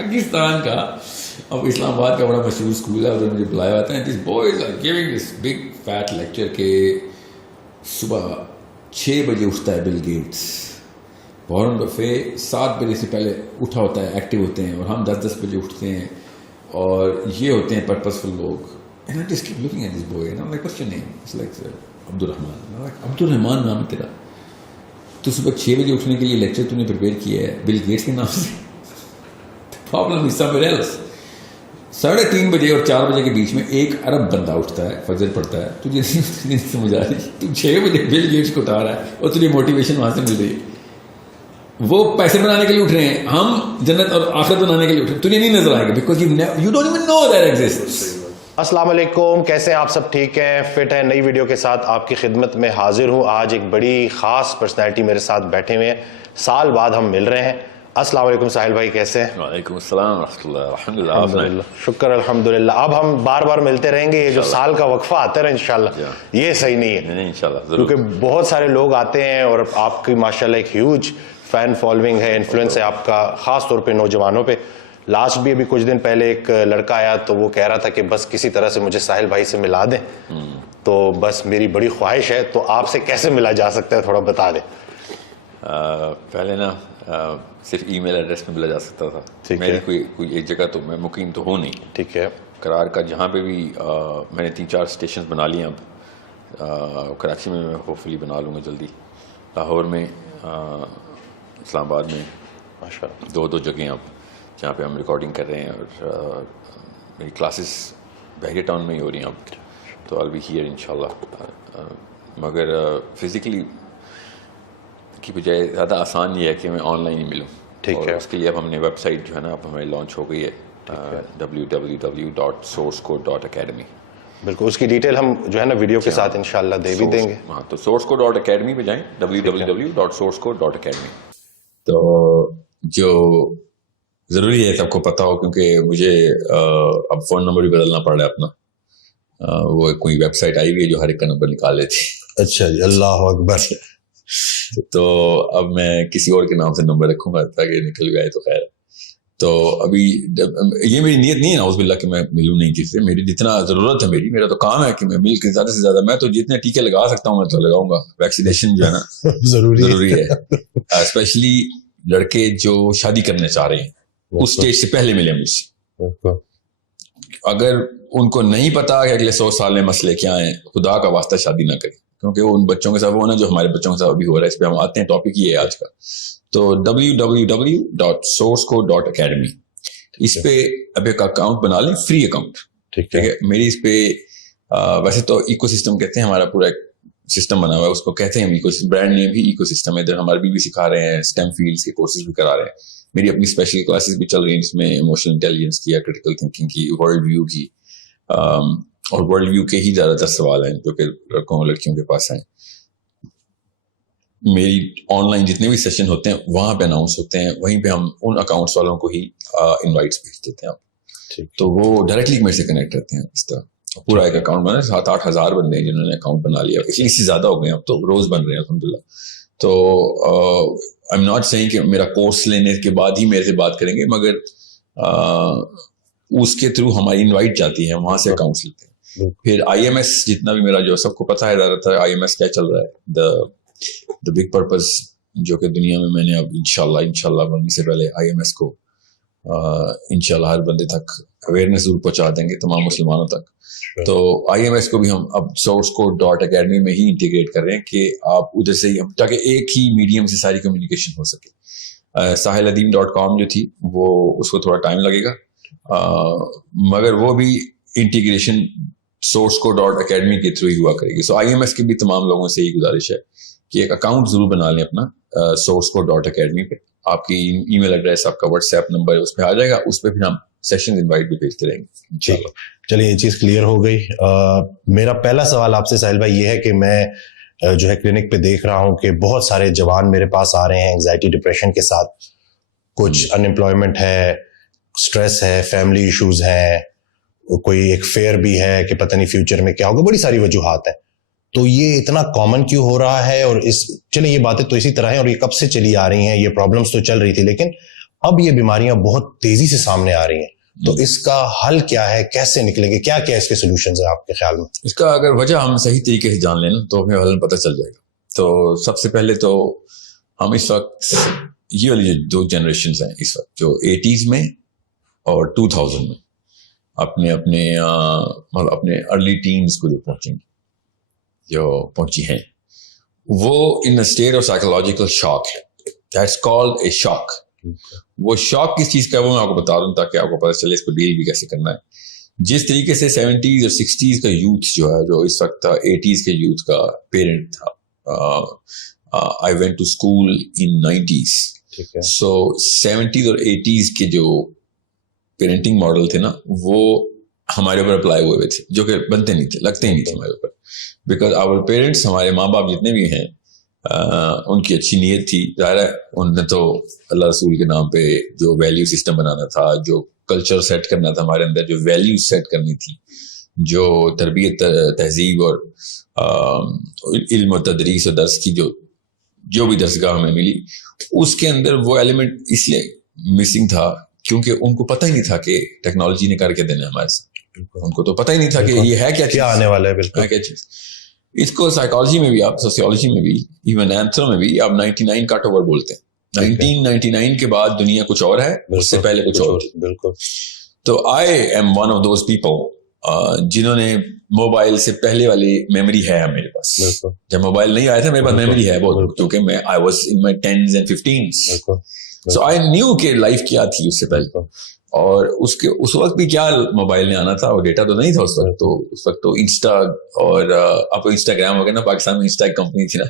پاکستان کا. اب اسلام آباد کا بڑا مشہور اسکول ہے, ادھر مجھے بلایا جاتا ہے. This boys are giving this big fat lecture کہ صبح 6 بجے اٹھتا ہے بل گیٹس, وارن بفے 7 بجے سے پہلے اٹھا ہوتا ہے, ایکٹیو ہوتے ہیں, اور ہم 10 بجے اٹھتے ہیں, اور یہ ہوتے ہیں پرپسفل لوگ. And I just keep looking at this boy and I'm like, what's your name? It's like Abdurrahman. I'm like, Abdurrahman نام ہے تیرا, تو صبح 6 بجے اٹھنے کے لیے لیکچر تو نے پریپیئر کیا ہے بل گیٹس کے نام سے. Problem is somewhere else. 3:30 بجے اور 4 بجے کے بیچ میں 1 ارب بندہ اٹھتا ہے, فجر پڑھتا ہے, تجھے نہیں سمجھ آ رہی, تو 6 بجے بل گیٹس کو اٹھا رہا ہے اور تجھے موٹیویشن وہاں سے مل رہی ہے. وہ پیسے بنانے کے لیے اٹھ رہے ہیں, ہم جنت اور آخرت بنانے کے لیے اٹھ رہے ہیں. تجھے نہیں نظر آئے گا because you don't even know that exists. السلام علیکم, کیسے ہیں آپ سب؟ ٹھیک ہیں, فٹ ہیں. نئی ویڈیو کے ساتھ آپ کی خدمت میں حاضر ہوں. آج ایک بڑی خاص پرسنالٹی میرے ساتھ بیٹھے ہوئے ہیں, سال بعد ہم مل رہے ہیں. السلام علیکم ساحل بھائی, کیسے ہیں؟ وعلیکم السلام ورحمۃ اللہ. الحمدللہ, شکر الحمدللہ. اب ہم بار بار ملتے رہیں گے, یہ جو سال کا وقفہ آتا ہے انشاءاللہ یہ صحیح نہیں ہے انشاءاللہ, کیونکہ بہت سارے لوگ آتے ہیں اور آپ کی ماشاءاللہ ایک ہیوج فین فالوئنگ ہے, انفلوئنس ہے آپ کا, خاص طور پہ نوجوانوں پہ. لاسٹ بھی ابھی کچھ دن پہلے ایک لڑکا آیا تو وہ کہہ رہا تھا کہ بس کسی طرح سے مجھے ساحل بھائی سے ملا دیں, تو بس میری بڑی خواہش ہے, تو آپ سے کیسے ملا جا سکتا ہے تھوڑا بتا دیں. پہلے نا صرف ای میل ایڈریس میں ملا جا سکتا تھا. میری کوئی ایک جگہ تو میں مقیم تو ہوں نہیں, ٹھیک ہے, قرار کا جہاں پہ بھی میں نے 3-4 اسٹیشنز بنا لیے. اب کراچی میں ہوپفلی بنا لوں گا جلدی, لاہور میں, اسلام آباد میں, ماشاء اللہ 2 جگہیں اب جہاں پہ ہم ریکارڈنگ کر رہے ہیں, اور میری کلاسز بحریہ ٹاؤن میں ہی ہو رہی ہیں اب, تو آل بی ہیئر انشاءاللہ. مگر فزیکلی کی بجائے زیادہ آسان یہ ہے کہ میں آن لائن ہی ملوں. ٹھیک ہے, اس کے لیے اب ہم نے ویب سائٹ جو ہے نا اب ہماری لانچ ہو گئی ہے, www.sourcecode.academy. بالکل, اس کی ڈیٹیل ہم جو ہے نا ویڈیو کے ساتھ انشاءاللہ دے بھی دیں گے. ہاں, تو sourcecode.academy پہ جائیں, www.sourcecode.academy. تو جو ضروری ہے سب کو پتا ہو, کیونکہ مجھے اب فون نمبر بھی بدلنا پڑ رہا ہے اپنا. وہ کوئی ویب سائٹ آئی ہوئی ہے جو ہر ایک کا نمبر نکال لیتی. اچھا جی, اللہ اکبر. تو اب میں کسی اور کے نام سے نمبر رکھوں گا تاکہ نکل بھی آئے تو خیر. تو ابھی یہ میری نیت نہیں ہے نعوذ باللہ کہ میں ملوں نہیں کسی سے. میری جتنا ضرورت ہے, میرا تو کام ہے کہ میں مل کے زیادہ سے زیادہ, میں تو جتنے ٹیکے لگا سکتا ہوں میں تو لگاؤں گا. ویکسینیشن جو ہے نا ضروری ہے, اسپیشلی لڑکے جو شادی کرنا چاہ رہے ہیں اس سٹیج سے پہلے ملے مجھ سے. اگر ان کو نہیں پتا کہ اگلے 100 سال میں مسئلے کیا ہیں, خدا کا واسطہ شادی نہ کریں, کیونکہ وہ ان بچوں کے ساتھ وہ نا جو ہمارے بچوں کے ساتھ ابھی ہو رہا ہے. اس پہ ہم آتے ہیں, ٹاپک یہ ہے آج کا. تو www.sourcecode.academy, اس پہ اب ایک اکاؤنٹ بنا لیں, فری اکاؤنٹ. ٹھیک ہے, میری اس پہ ویسے تو ایکو سسٹم کہتے ہیں, ہمارا پورا ایک سسٹم بنا ہوا ہے, اس کو کہتے ہیں ہم ایکو سسٹم. برانڈ نیم بھی ایکو سسٹم ہے. ادھر ہمارے بھی سکھا رہے ہیں, اسٹیم فیلڈس کے کورسز بھی کرا رہے ہیں. میری اپنی اسپیشل کلاسز بھی چل رہی ہیں جس میں ایموشنل انٹیلیجنس کی, کرٹیکل تھنکنگ کی, ورلڈ ویو کی, اور ورلڈ ویو کے ہی زیادہ تر سوال ہیں جو کہ لڑکوں اور لڑکیوں کے پاس ہیں. میری آن لائن جتنے بھی سیشن ہوتے ہیں وہاں پہ اناؤنس ہوتے ہیں, وہیں پہ ہم ان اکاؤنٹس والوں کو ہی انوائٹس بھیج دیتے ہیں. تو وہ ڈائریکٹلی میرے سے کنیکٹ رہتے ہیں. اس طرح پورا ایک اکاؤنٹ بنا, 7-8 ہزار بندے ہیں جنہوں نے اکاؤنٹ بنا لیا. اس سے زیادہ ہو گئے, اب تو روز بن رہے ہیں الحمدللہ. تو آئی ایم ناٹ سیئنگ کہ میرا کورس لینے کے بعد ہی میرے سے بات کریں گے, مگر اس کے تھرو ہماری انوائٹ جاتی ہے, وہاں سے اکاؤنٹس لیتے ہیں. پھر آئی ایم ایس جتنا بھی میرا جو سب کو پتا ہے زیادہ تر آئی ایم ایس کیا چل رہا ہے, دا بگ پرپز, جو کہ دنیا میں نے اب انشاءاللہ بننے سے پہلے آئی ایم ایس کو انشاءاللہ ہر بندے تک اویئرنیس ضرور پہنچا دیں گے, تمام مسلمانوں تک. تو آئی ایم ایس کو بھی ہم اب sourcecode.academy میں ہی انٹیگریٹ کر رہے ہیں کہ آپ ادھر سے ہی, تاکہ ایک ہی میڈیم سے ساری کمیونیکیشن ہو سکے. sahiladeen.com جو تھی وہ اس کو تھوڑا ٹائم لگے گا, مگر وہ بھی انٹیگریشن sourcecode.academy کے تھرو ہی ہوا کرے گی. سو آئی ایم ایس کے بھی تمام لوگوں سے یہی گزارش ہے کہ ایک اکاؤنٹ ضرور بنا لیں اپنا sourcecode.academy پہ. آپ کی ای میل ایڈریس, آپ کا واٹس ایپ نمبر اس پہ آ جائے گا, اس پہ پھر ہم سیشن انوائٹ بھی بھیجتے رہیں گے انشاءاللہ. چلیے یہ چیز کلیئر ہو گئی. میرا پہلا سوال آپ سے ساحل بھائی یہ ہے کہ میں جو ہے کلینک پہ دیکھ رہا ہوں کہ بہت سارے جوان میرے پاس آ رہے ہیں انگزائٹی ڈپریشن کے ساتھ. کچھ ان امپلائمنٹ ہے, اسٹریس ہے, فیملی ایشوز ہیں, کوئی ایک فیئر بھی ہے کہ پتہ نہیں فیوچر میں کیا ہوگا, بڑی ساری وجوہات ہیں. تو یہ اتنا کامن کیوں ہو رہا ہے؟ اور چلیں یہ باتیں تو اسی طرح ہیں اور یہ کب سے چلی آ رہی ہیں, یہ پرابلمس تو چل رہی تھی, لیکن اب یہ بیماریاں بہت تیزی سے سامنے آ رہی ہیں, تو اس کا حل کیا ہے, کیسے نکلیں گے, کیا کیا اس کے سولوشنز ہیں آپ کے خیال میں؟ اس کا اگر وجہ ہم صحیح طریقے سے جان لیں تو ہمیں حل پتہ چل جائے گا. تو سب سے پہلے تو ہم اس وقت یہ والی جو 2 جنریشنز ہیں اس وقت جو 80s میں اور 2000 میں اپنے ارلی ٹینز کو جو پہنچیں گی, جو پہنچی ہیں, وہ ان اسٹیٹ آف سائیکولوجیکل شاک ہے. دیٹس کالڈ اے شاک. وہ شاک کس چیز کا ہے وہ میں آپ کو بتا دوں تاکہ آپ کو پتہ چلے اس کو ڈیل بھی کیسے کرنا ہے. جس طریقے سے 70s اور 60s کا یوتھ جو ہے, جو اس وقت 80s کے یوتھ کا پیرنٹ تھا, I went to school in 90s. So 70s اور 80s کے جو پیرنٹنگ ماڈل تھے نا, وہ ہمارے اوپر اپلائی ہوئے تھے, جو کہ بنتے نہیں تھے, لگتے ہی نہیں تھے ہمارے اوپر. بیکاز آور پیرنٹس, ہمارے ماں باپ جتنے بھی ہیں, ان کی اچھی نیت تھی. ظاہر ہے ان نے تو اللہ رسول کے نام پہ جو ویلیو سسٹم بنانا تھا, جو کلچر سیٹ کرنا تھا ہمارے اندر, جو ویلیوز سیٹ کرنی تھی, جو تربیت تہذیب اور علم و تدریس و درس کی جو بھی درسگاہ ہمیں ملی, اس کے اندر وہ ایلیمنٹ اس لیے مسنگ تھا کیونکہ ان کو پتہ ہی نہیں تھا کہ ٹیکنالوجی نے کر کے دینا ہے ہمارے ساتھ. ان کو تو پتہ ہی نہیں تھا کہ یہ ہے کیا آنے والا ہے. بالکل کیا چیز. اس کو سائیکالوجی میں بھی, آپ سوسیولوجی میں بھی, ایون اینتھرو میں بھی آپ 99 کٹ اوور بولتے ہیں. 1999 کے بعد دنیا کچھ اور ہے, اس سے پہلے کچھ اور. بالکل. تو I am one of those people جنہوں نے موبائل سے پہلے والی میموری ہے میرے پاس. جب موبائل نہیں آیا تھا میرے پاس میموری ہے بہت, کیونکہ میں I was in my 10s and 15s. So I knew کہ لائف کیا تھی اس سے پہلے, اور اس وقت بھی کیا موبائل نے آنا تھا, اور ڈیٹا تو نہیں تھا اس وقت. تو انسٹا, اور آپ انسٹاگرام ہو گیا نا, پاکستان میں انسٹا ایک کمپنی تھی نا,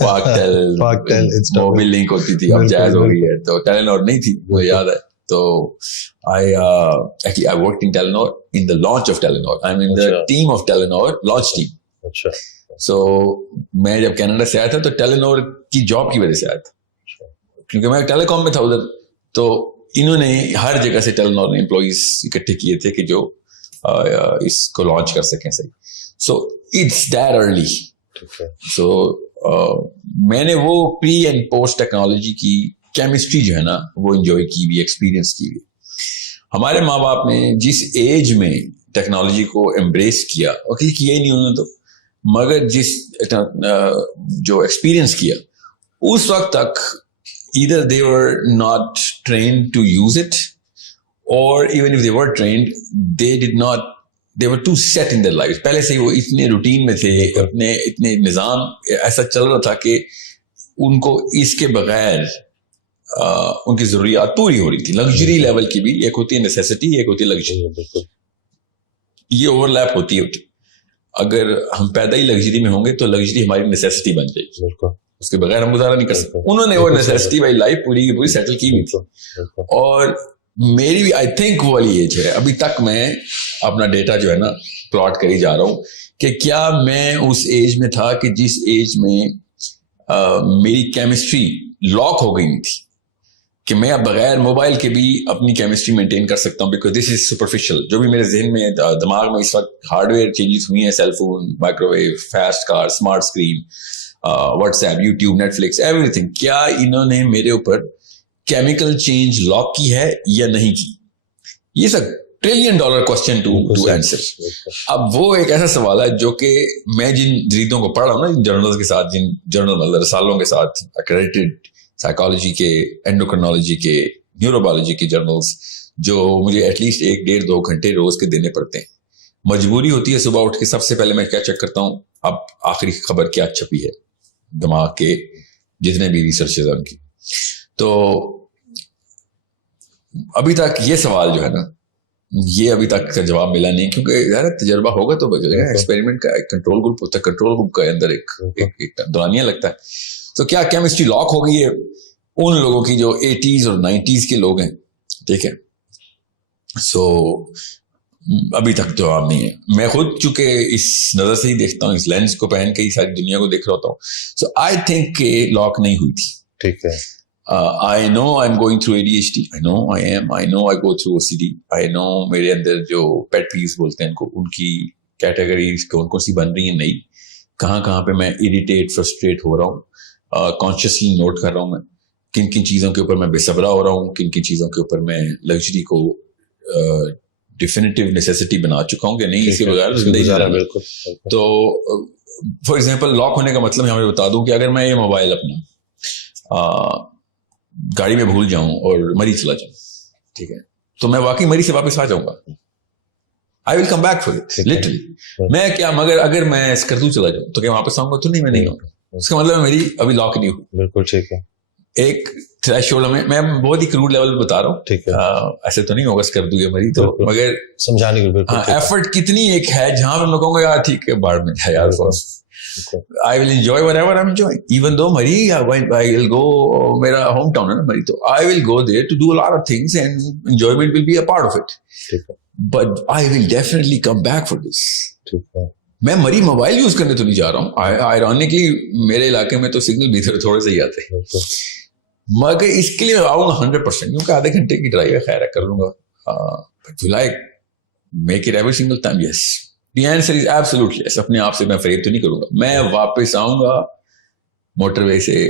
پاک ٹیل موبائل لنک ہوتی تھی, اب جائز ہو گئی ہے. تو ٹیلینور نہیں تھی, مجھے یاد ہے. تو I worked in Telenor in the launch of Telenor. I'm in the team of Telenor, launch team. So میں جب کینیڈا سے آیا تھا تو ٹیلینور کی جاب کی وجہ سے آیا تھا, کیونکہ میں ٹیلی کام میں تھا ادھر. تو انہوں نے ہر جگہ سے ٹیلینور نے امپلائیز اکٹھے کیے تھے کہ جو اس کو لانچ کر سکیں صحیح. So it's that early. So میں نے وہ پری اینڈ پوسٹ ٹیکنالوجی کی کیمسٹری جو ہے نا وہ انجوائے کی بھی, ایکسپیرینس کی بھی. ہمارے ماں باپ نے جس ایج میں ٹیکنالوجی کو ایمبریس کیا, اور کیا ہی نہیں انہوں نے تو, مگر جس جو ایکسپیرینس کیا اس وقت تک either they were not trained to use it, or even if they were trained, they were too set in their lives. پہلے سے وہ اتنے روٹین میں تھے, اتنے نظام ایسا چل رہا تھا کہ ان کو اس کے بغیر ان کی ضروریات پوری ہو رہی تھی. لگژری لیول کی بھی, ایک ہوتی ہے نیسیسٹی, ایک ہوتی ہے لگژری. یہ اوور لیپ ہوتی ہے. اگر ہم پیدا ہی لگژری میں ہوں گے تو لگژری ہماری نیسیسٹی بن جائے گی, اس کے بغیر ہم گزارا نہیں کر سکتے. انہوں نے وہ نیسیسٹی والی لائف پوری کی پوری سیٹل کی ہوئی تھی. اور میری بھی آئی تھنک وہ والی ایج ہے, ابھی تک میں اپنا ڈیٹا جو ہے نا پلاٹ کری جا رہا ہوں کہ کیا میں اس ایج میں تھا کہ جس ایج میں میری کیمسٹری لاک ہو گئی تھی کہ میں اب بغیر موبائل کے بھی اپنی کیمسٹری مینٹین کر سکتا ہوں, بیکاز دس از سپرفیشل. جو بھی میرے ذہن میں دماغ میں اس وقت ہارڈ ویئر چینجز ہوئی ہیں, cell phone, microwave, fast car, smart screen, WhatsApp, YouTube, Netflix, everything, کیا انہوں نے میرے اوپر کیمیکل چینج لاک کی ہے یا نہیں کی؟ یہ سب $1 ٹریلین کوسچن ٹو آنسر. اب وہ ایک ایسا سوال ہے جو کہ میں جن جریدوں کو پڑھ رہا ہوں نا, جن جرنلز کے ساتھ, جن جرنل رسالوں کے ساتھ, ایکریڈیٹڈ سائیکالوجی کے, اینڈوکرنالوجی کے, نیوروبیولوجی کے جرنلز, جو مجھے ایٹ لیسٹ 1-1.5-2 گھنٹے روز کے دینے پڑتے ہیں. مجبوری ہوتی ہے صبح اٹھ کے سب سے پہلے میں کیا چیک کرتا ہوں, اب آخری خبر کیا چھپی ہے دماغ کے جتنے بھی ریسرچز ہیں ان کی. تو ابھی تک یہ سوال جو ہے نا, یہ ابھی تک کا جواب ملا نہیں, کیونکہ ظاہر تجربہ ہوگا تو بچے گا. ایکسپیریمنٹ کا ایک کنٹرول گروپ ہوتا ہے, کنٹرول گروپ کے اندر ایک دورانیہ لگتا ہے. تو کیا کیمسٹری لاک ہو گئی ہے ان لوگوں کی جو 80s اور 90s کے لوگ ہیں, ٹھیک ہے. سو ابھی تک جواب نہیں ہے. میں خود چونکہ اس نظر سے ہی دیکھتا ہوں, اس لینس کو پہن کے ہی ساری دنیا کو دیکھ رہا ہوتا ہوں. سو آئی تھنک کہ لاک نہیں ہوئی تھی. ٹھیک ہے. I know I'm going through ADHD. I know I am. I know I go through OCD. I know میرے اندر جو pet peeves بولتے ہیں ان کو, ان کی کیٹیگریز کون کون سی بن رہی ہیں نئی, کہاں کہاں پہ میں اریٹیٹ, فرسٹریٹ ہو رہا ہوں, کانشیسلی نوٹ کر رہا ہوں میں کن کن چیزوں کے اوپر میں بے صبرا ہو رہا ہوں, کن کن چیزوں کے اوپر میں لگژری کو ڈیفینیٹیو نیسیسٹی بنا چکا ہوں کہ نہیں اس کے بغیر زندگی گزارنا. تو فار ایگزامپل لاک ہونے کا مطلب میں بتا دوں کہ اگر میں یہ موبائل اپنا گاڑی میں بھول جاؤں اور مری چلا جاؤں, ٹھیک ہے, تو میں واقعی مری سے واپس آ جاؤں گا. I will come back for it literally. میں کیا مگر اگر میں اسکردو چلا جاؤں تو کیا واپس آؤں گا؟ تو نہیں, میں نہیں آؤں گا. اس کا مطلب میری ابھی لاک نہیں ہوئی. بالکل ٹھیک ہے. ایک تھریش ہولڈ میں بہت ہی کروڈ لیول بتا رہا ہوں, ٹھیک ہے, ایسے تو نہیں ہوگا اسکردو یا مری تو, مگر سمجھانے کے ایفرٹ کتنی ایک ہے جہاں پہ میں کہوں گا یار ٹھیک ہے باڑ میں ہے یار, I will enjoy whatever I'm enjoying. Even though Mari, I will go, میرا ہوم ٹاؤن ہے نا Mari, تو I will go there to do a lot of things and enjoyment will be a part of it. But I will definitely come back for this. میں مری mobile use کرنے تو نہیں جا رہا ہوں. آئرونکلی میرے علاقے میں تو سگنل بھی تھوڑے سے ہی آتے ہیں, مگر اس کے لیے میں آؤں گا 100%, کیونکہ آدھے گھنٹے کی ڈرائیو ہے, خیر ہے کر لوں گا. Will I make it every single time? Yes. The answer is absolutely yes. اپنے آپ سے میں فریب تو نہیں کروں گا. میں واپس آؤں گا موٹر وے سے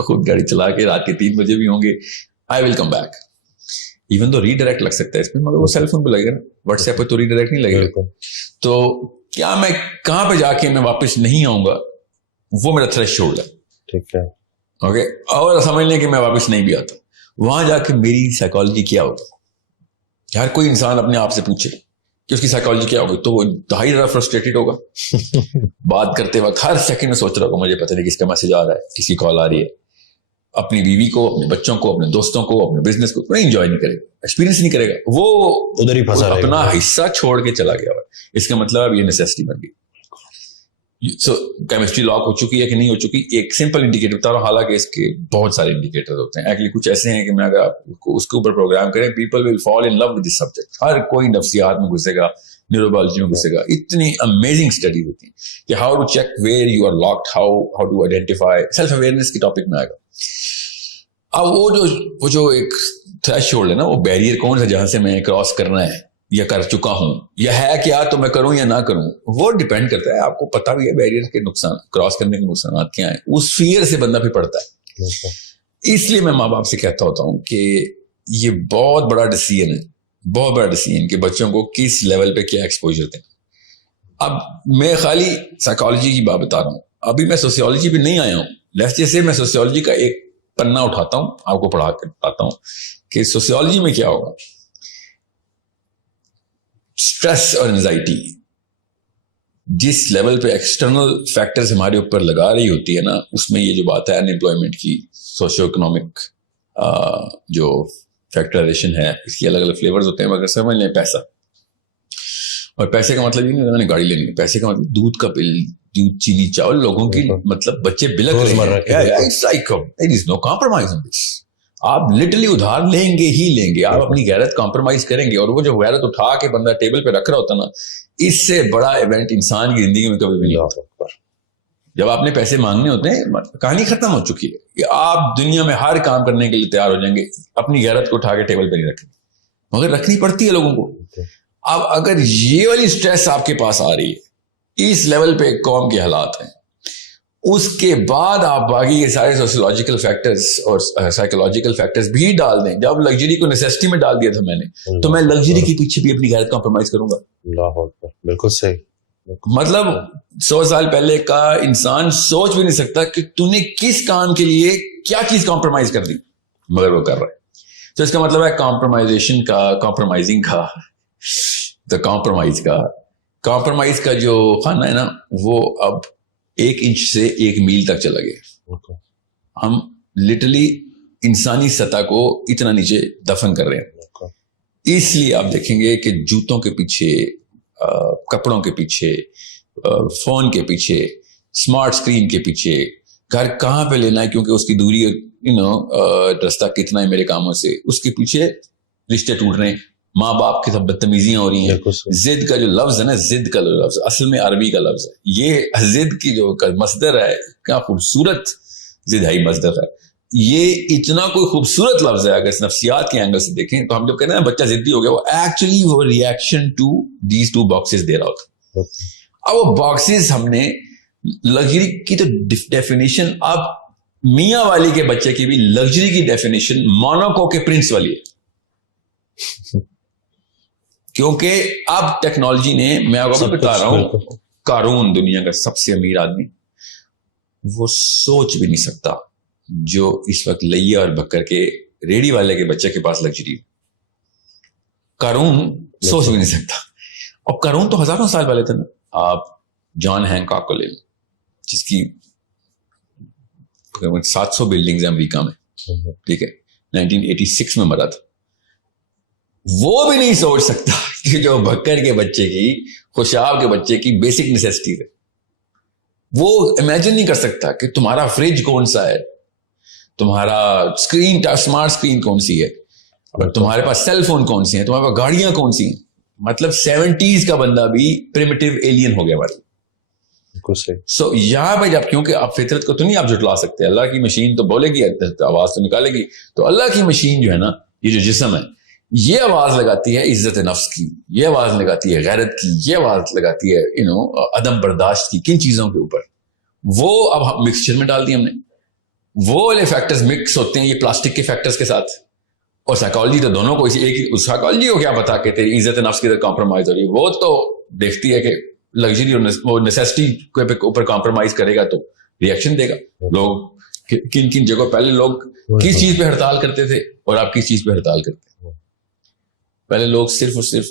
خود گاڑی چلا کے, رات کے 3 بجے بھی ہوں گے. I will come back. Even though redirect لگ سکتا ہے اس میں, مگر وہ سیل فون پہ لگے گا, واٹس ایپ پہ تو ریڈائریکٹ نہیں لگے گا. تو کیا میں کہاں پہ جا کے میں واپس نہیں آؤں گا, وہ میرا تھریش ہولڈ ہے. ٹھیک ہے, اوکے. اور سمجھ لیں کہ میں واپس نہیں بھی آتا, وہاں جا کے میری سائیکالوجی کیا ہوگا. ہر کوئی انسان اپنے آپ سے پوچھے کہ اس کی سائیکالوجی کیا ہوگی, تو وہ انتہائی زیادہ فرسٹریٹڈ ہوگا. بات کرتے وقت ہر سیکنڈ میں سوچ رہا ہوگا مجھے پتہ نہیں کس کا میسج آ رہا ہے, کس کی کال آ رہی ہے. اپنی بیوی کو, اپنے بچوں کو, اپنے دوستوں کو, اپنے بزنس کو کوئی انجوائے نہیں کرے گا, ایکسپیرینس نہیں کرے گا, وہ ادھر ہی پھنسا رہے گا, اپنا حصہ چھوڑ کے چلا گیا ہوا. اس کا مطلب اب یہ نیسیسٹی بن گئی. سو کیمسٹری لاک ہو چکی ہے کہ نہیں ہو چکی, ایک سمپل انڈیکیٹر بتا رہا ہوں, حالانکہ اس کے بہت سارے انڈیکیٹر ہوتے ہیں. ایکچولی کچھ ایسے ہیں کہ میں اگر آپ کو اس کے اوپر پروگرام کریں, people will fall in love with this subject. ہر کوئی نفسیات میں گھسے گا, نیوروبیولوجی میں گھسے گا. اتنی امیزنگ اسٹڈیز ہوتی ہیں کہ how to check where you are locked, how to identify. Self awareness کے ٹاپک میں آئے گا. اب وہ جو ایک تھریش ہولڈ ہے نا, وہ بیریئر کون سا جہاں سے میں کراس کرنا ہے یا کر چکا ہوں یا ہے کیا, تو میں کروں یا نہ کروں, وہ ڈیپینڈ کرتا ہے. آپ کو پتا بھی ہے بیریئر کے نقصان, کراس کرنے کے نقصانات کیا ہیں. اس فیئر سے بندہ بھی پڑتا ہے. اس لیے میں ماں باپ سے کہتا ہوتا ہوں کہ یہ بہت بڑا ڈیسیژن ہے, بہت بڑا ڈیسیژن کہ بچوں کو کس لیول پہ کیا ایکسپوجر دیں. اب میں خالی سائیکالوجی کی بات بتا رہا ہوں, ابھی میں سوسیولوجی پہ نہیں آیا ہوں. جیسے میں سوسیولوجی کا ایک پنا اٹھاتا ہوں, آپ کو پڑھا کے بتاتا ہوں کہ سوسیولوجی میں کیا ہوگا. اسٹریس اور انزائٹی جس لیول پہ ایکسٹرنل فیکٹرز ہمارے اوپر لگا رہی ہوتی ہے نا, اس میں یہ جو بات ہے انمپلائمنٹ کی, سوشیو اکنامک جو فیکٹرائزیشن ہے, اس کی الگ الگ فلیورز ہوتے ہیں. مگر سمجھ لیں پیسہ, اور پیسے کا مطلب یہ نہیں میں نے گاڑی لینی ہے, پیسے کا مطلب دودھ کا بل, دودھ, چینی, چاول, لوگوں کی مطلب بچے بلک رہے ہیں. آپ لٹرلی ادھار لیں گے ہی لیں گے, آپ اپنی غیرت کمپرومائز کریں گے. اور وہ جو غیرت اٹھا کے بندہ ٹیبل پہ رکھ رہا ہوتا نا, اس سے بڑا ایونٹ انسان کی زندگی میں کبھی بھی نہیں ہوتا. جب آپ نے پیسے مانگنے ہوتے ہیں, کہانی ختم ہو چکی ہے کہ آپ دنیا میں ہر کام کرنے کے لیے تیار ہو جائیں گے, اپنی غیرت کو اٹھا کے ٹیبل پہ نہیں رکھیں, مگر رکھنی پڑتی ہے لوگوں کو. اب اگر یہ والی سٹریس آپ کے پاس آ رہی ہے, اس لیول پہ قوم کے حالات ہیں, اس کے بعد آپ باقی کے سارے سوشیولوجیکل فیکٹرز اور سائیکولوجیکل فیکٹرز بھی ڈال دیں. جب لگژری کو نیسیسٹی میں ڈال دیا تھا میں نے, تو میں لگژری کے پیچھے بھی اپنی غیرت کمپرومائز کروں گا. بالکل صحیح. مطلب 100 سال پہلے کا انسان سوچ بھی نہیں سکتا کہ تو نے کس کام کے لیے کیا چیز کمپرومائز کر دی, مگر وہ کر رہا ہے. تو اس کا مطلب ہے کمپرومائزیشن کا, کمپرومائزنگ کا, تو کمپرومائز کا جو خانہ ہے نا, وہ اب 1 انچ سے 1 میل تک چلا گیا. ہم لٹرلی انسانی سطح کو اتنا نیچے دفن کر رہے ہیں. اس لیے آپ دیکھیں گے کہ جوتوں کے پیچھے, کپڑوں کے پیچھے, فون کے پیچھے, اسمارٹ اسکرین کے پیچھے, گھر کہاں پہ لینا ہے کیونکہ اس کی دوری رستہ کتنا ہے میرے کاموں سے, اس کے پیچھے رشتے ٹوٹ رہے ہیں, ماں باپ کی سب بدتمیزیاں ہو رہی ہیں. ضد کا جو لفظ ہے نا, ضد کا لفظ اصل میں عربی کا لفظ ہے. یہ ضد کی جو مصدر ہے, کیا خوبصورت ضدائی مصدر ہے. یہ اتنا کوئی خوبصورت لفظ ہے. اگر نفسیات کے اینگل سے دیکھیں تو ہم جو کہتے ہیں بچہ ضدی ہو گیا, وہ ایکچولی وہ ریئیکشن ٹو دیز 2 باکسز دے رہا ہوتا. اب وہ باکسز ہم نے لگژری کی تو ڈیفینیشن اب میاں والی کے بچے کی بھی لگژری کی ڈیفینیشن مونوکو کے پرنس والی ہے. کیونکہ اب ٹیکنالوجی نے, میں آپ کو بتا رہا ہوں, قارون دنیا کا سب سے امیر آدمی, وہ سوچ بھی نہیں سکتا جو اس وقت لیا اور بکر کے ریڑی والے کے بچے کے پاس لگژری. قارون سوچ بھی نہیں سکتا. اور قارون تو ہزاروں سال والے تھے نا. آپ جان ہینکاک کو لے لیں, جس کی 700 بلڈنگز ہیں امریکہ میں, ٹھیک ہے, 1986 میں مرا تھا. وہ بھی نہیں سوچ سکتا کہ جو بکر کے بچے کی, خوشاب کے بچے کی بیسک نیسیسٹی ہے, وہ امیجن نہیں کر سکتا کہ تمہارا فریج کون سا ہے, تمہارا اسکرین اسمارٹ اسکرین کون سی ہے, تمہارے پاس سیل فون کون سی ہیں, تمہارے پاس گاڑیاں کون سی ہیں. مطلب 70s کا بندہ بھی پریمیٹیو ایلین ہو گیا ہمارے. سو یہاں پہ جب, کیونکہ آپ فطرت کو تو نہیں آپ جھٹلا سکتے, اللہ کی مشین تو بولے گی, آواز تو نکالے گی, تو اللہ کی مشین جو ہے نا, یہ جو جسم ہے, یہ آواز لگاتی ہے عزت نفس کی, یہ آواز لگاتی ہے غیرت کی, یہ آواز لگاتی ہے عدم برداشت کی. کن چیزوں کے اوپر؟ وہ اب مکسچر میں ڈال دی ہم نے. وہ والے فیکٹرز مکس ہوتے ہیں یہ پلاسٹک کے فیکٹرز کے ساتھ. اور سائیکالوجی تو دونوں کو ایک, سائیکالوجی کو کیا پتا کہ تیری عزت نفس کی طرح کمپرومائز ہو رہی ہے, وہ تو دیکھتی ہے کہ لگژری اور نیسیسٹی کے اوپر کمپرومائز کرے گا تو ریئیکشن دے گا. لوگ کن کن جگہوں, پہلے لوگ کس چیز پہ ہڑتال کرتے تھے اور آپ کس چیز پہ ہڑتال کرتے ہیں؟ پہلے لوگ صرف اور صرف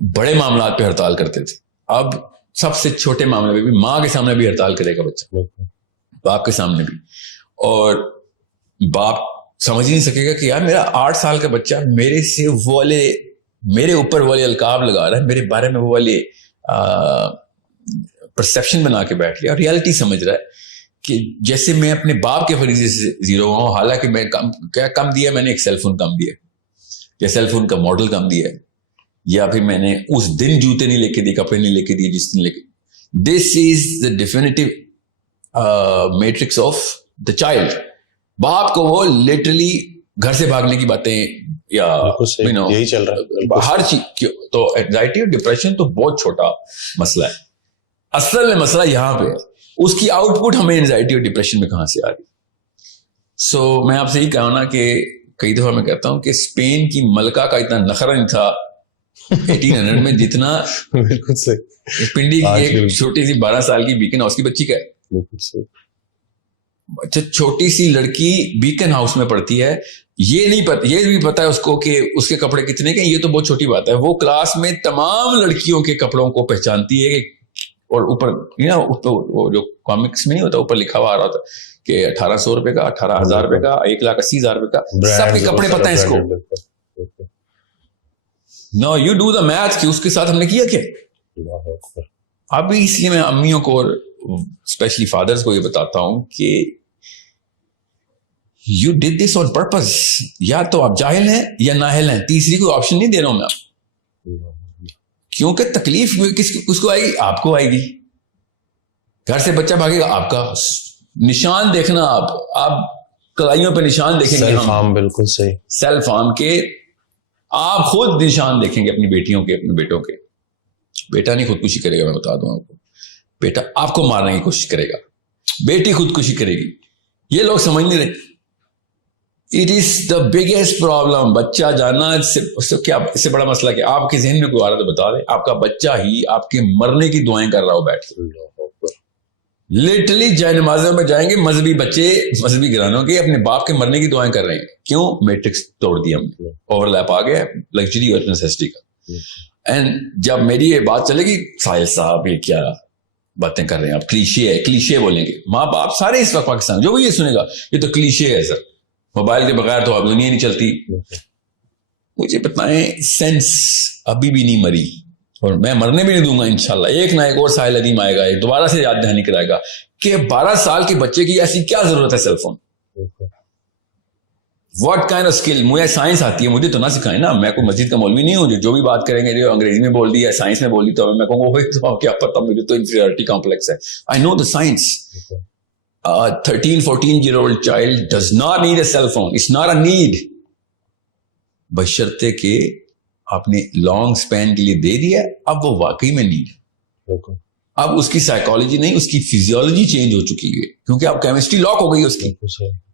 بڑے معاملات پہ ہڑتال کرتے تھے, اب سب سے چھوٹے معاملے پہ بھی, ماں کے سامنے بھی ہڑتال کرے گا بچہ, باپ کے سامنے بھی. اور باپ سمجھ ہی نہیں سکے گا کہ یار میرا 8 سال کا بچہ میرے سے وہ والے, میرے اوپر والے القاب لگا رہا ہے, میرے بارے میں وہ والے پرسیپشن بنا کے بیٹھ لیا, اور ریالٹی سمجھ رہا ہے کہ جیسے میں اپنے باپ کے فریضے سے زیرو ہوں, حالانکہ میں کم دیا, میں نے ایک سیل فون کم دیا, یا سیل فون کا ماڈل کم دیا ہے, یا پھر میں نے اس دن جوتے نہیں لے کے دیے, کپڑے نہیں لے کے دیے جس دن لے کے. This is the definitive matrix of the child. باپ کو وہ لٹرلی گھر سے بھاگنے کی باتیں, یا یہی چل رہا ہے ہر چیز. تو اینگزائٹی اور ڈپریشن تو بہت چھوٹا مسئلہ ہے, اصل میں مسئلہ یہاں پہ ہے, اس کی آؤٹ پٹ ہمیں اینگزائٹی اور ڈپریشن میں کہاں سے آ رہی. سو میں آپ سے یہی کہا نا کہ کئی دفعہ میں کہتا ہوں کہ اسپین کی ملکہ کا اتنا نخرہ نہیں تھا 1800 میں جتنا بالکل صحیح پنڈی کی ایک چھوٹی سی 12 سال کی بیکن ہاؤس کی بچی کا ہے. اچھا, چھوٹی سی لڑکی بیکن ہاؤس میں پڑھتی ہے, یہ نہیں پتا, یہ بھی پتا ہے اس کو کہ اس کے کپڑے کتنے کے, یہ تو بہت چھوٹی بات ہے. وہ کلاس میں تمام لڑکیوں کے کپڑوں کو پہچانتی ہے, اور اوپر وہ جو کامکس میں نہیں ہوتا, اوپر لکھا ہوا آ رہا تھا کہ 1800 روپے کا, 18,000 روپے کا, 1,80,000 روپے کا, سب کے کپڑے پتہ ہیں اس کو. نو یو ڈو دا میتھ کہ اس کے ساتھ ہم نے کیا کیا. ابھی اس لیے میں امیوں کو اور اسپیشلی فادرز کو یہ بتاتا ہوں کہ you did this on purpose. یا تو آپ جاہل ہیں یا نااہل ہیں, تیسری کوئی آپشن نہیں دے رہا ہوں میں آپ. کیونکہ تکلیف کس کو آئے گی؟ آپ کو آئے گی. گھر سے بچہ بھاگے گا, آپ کا نشان دیکھنا, آپ کلائیوں پہ نشان دیکھیں گے. سیلف ہارم, بالکل صحیح, سیلف ہارم کے آپ خود نشان دیکھیں گے اپنی بیٹیوں کے, اپنے بیٹوں کے. بیٹا نہیں خودکشی کرے گا, میں بتا دوں آپ کو. بیٹا آپ کو مارنے کی کوشش کرے گا, بیٹی خودکشی کرے گی. یہ لوگ سمجھ نہیں رہے. It is the biggest problem. بچہ جانا اس سے بڑا مسئلہ کہ آپ کے ذہن میں کوئی آ رہا تو بتا دیں, آپ کا بچہ ہی آپ کے مرنے کی دعائیں کر رہا ہو بیٹھ کے. لٹرلی جائے نمازوں میں جائیں گے مذہبی بچے, مذہبی گھرانوں کے, اپنے باپ کے مرنے کی دعائیں کر رہے ہیں. کیوں؟ میٹرکس توڑ دیا ہم نے, اوور لیپ آ گیا لگژری اور نیسیسٹی کا. اینڈ جب میری یہ بات چلے گی, ساحل صاحب یہ کیا باتیں کر رہے ہیں آپ, کلیشے ہے, کلیشے بولیں گے ماں باپ سارے اس وقت پاکستان, جو بھی یہ سنے گا یہ تو کلیشے ہے سر, موبائل کے بغیر تو اب دنیا نہیں چلتی. مجھے بتائیں, سینس ابھی بھی نہیں مری, اور میں مرنے بھی نہیں دوں گا انشاءاللہ. ایک نہ ایک اور ساحل عظیم آئے گا, ایک دوبارہ سے یاد دہانی کرائے گا کہ 12 سال کے بچے کی ایسی کیا ضرورت ہے cell phone. What kind of skill. مجھے سائنس آتی ہے, مجھے تو نہ سکھائیں نا. میں کوئی مسجد کا مولوی نہیں ہوں جو بھی بات کریں گے جو انگریزی میں بول دی ہے, سائنس میں بول دی, تو میں کہوں گا کیا پتا, مجھے تو انفیریورٹی کمپلیکس ہے. آئی نو دا science. 13-14-year-old child does not need a cell phone. It's not a need. بشرطے کہ آپ نے لانگ سپین کے لیے دے دیا, اب وہ واقعی میں نیڈ. اب اس کی سائیکالوجی نہیں، اس کی فزیولوجی چینج ہو چکی ہے، کیونکہ اب کیمسٹری لاک ہو گئی ہے اس کی.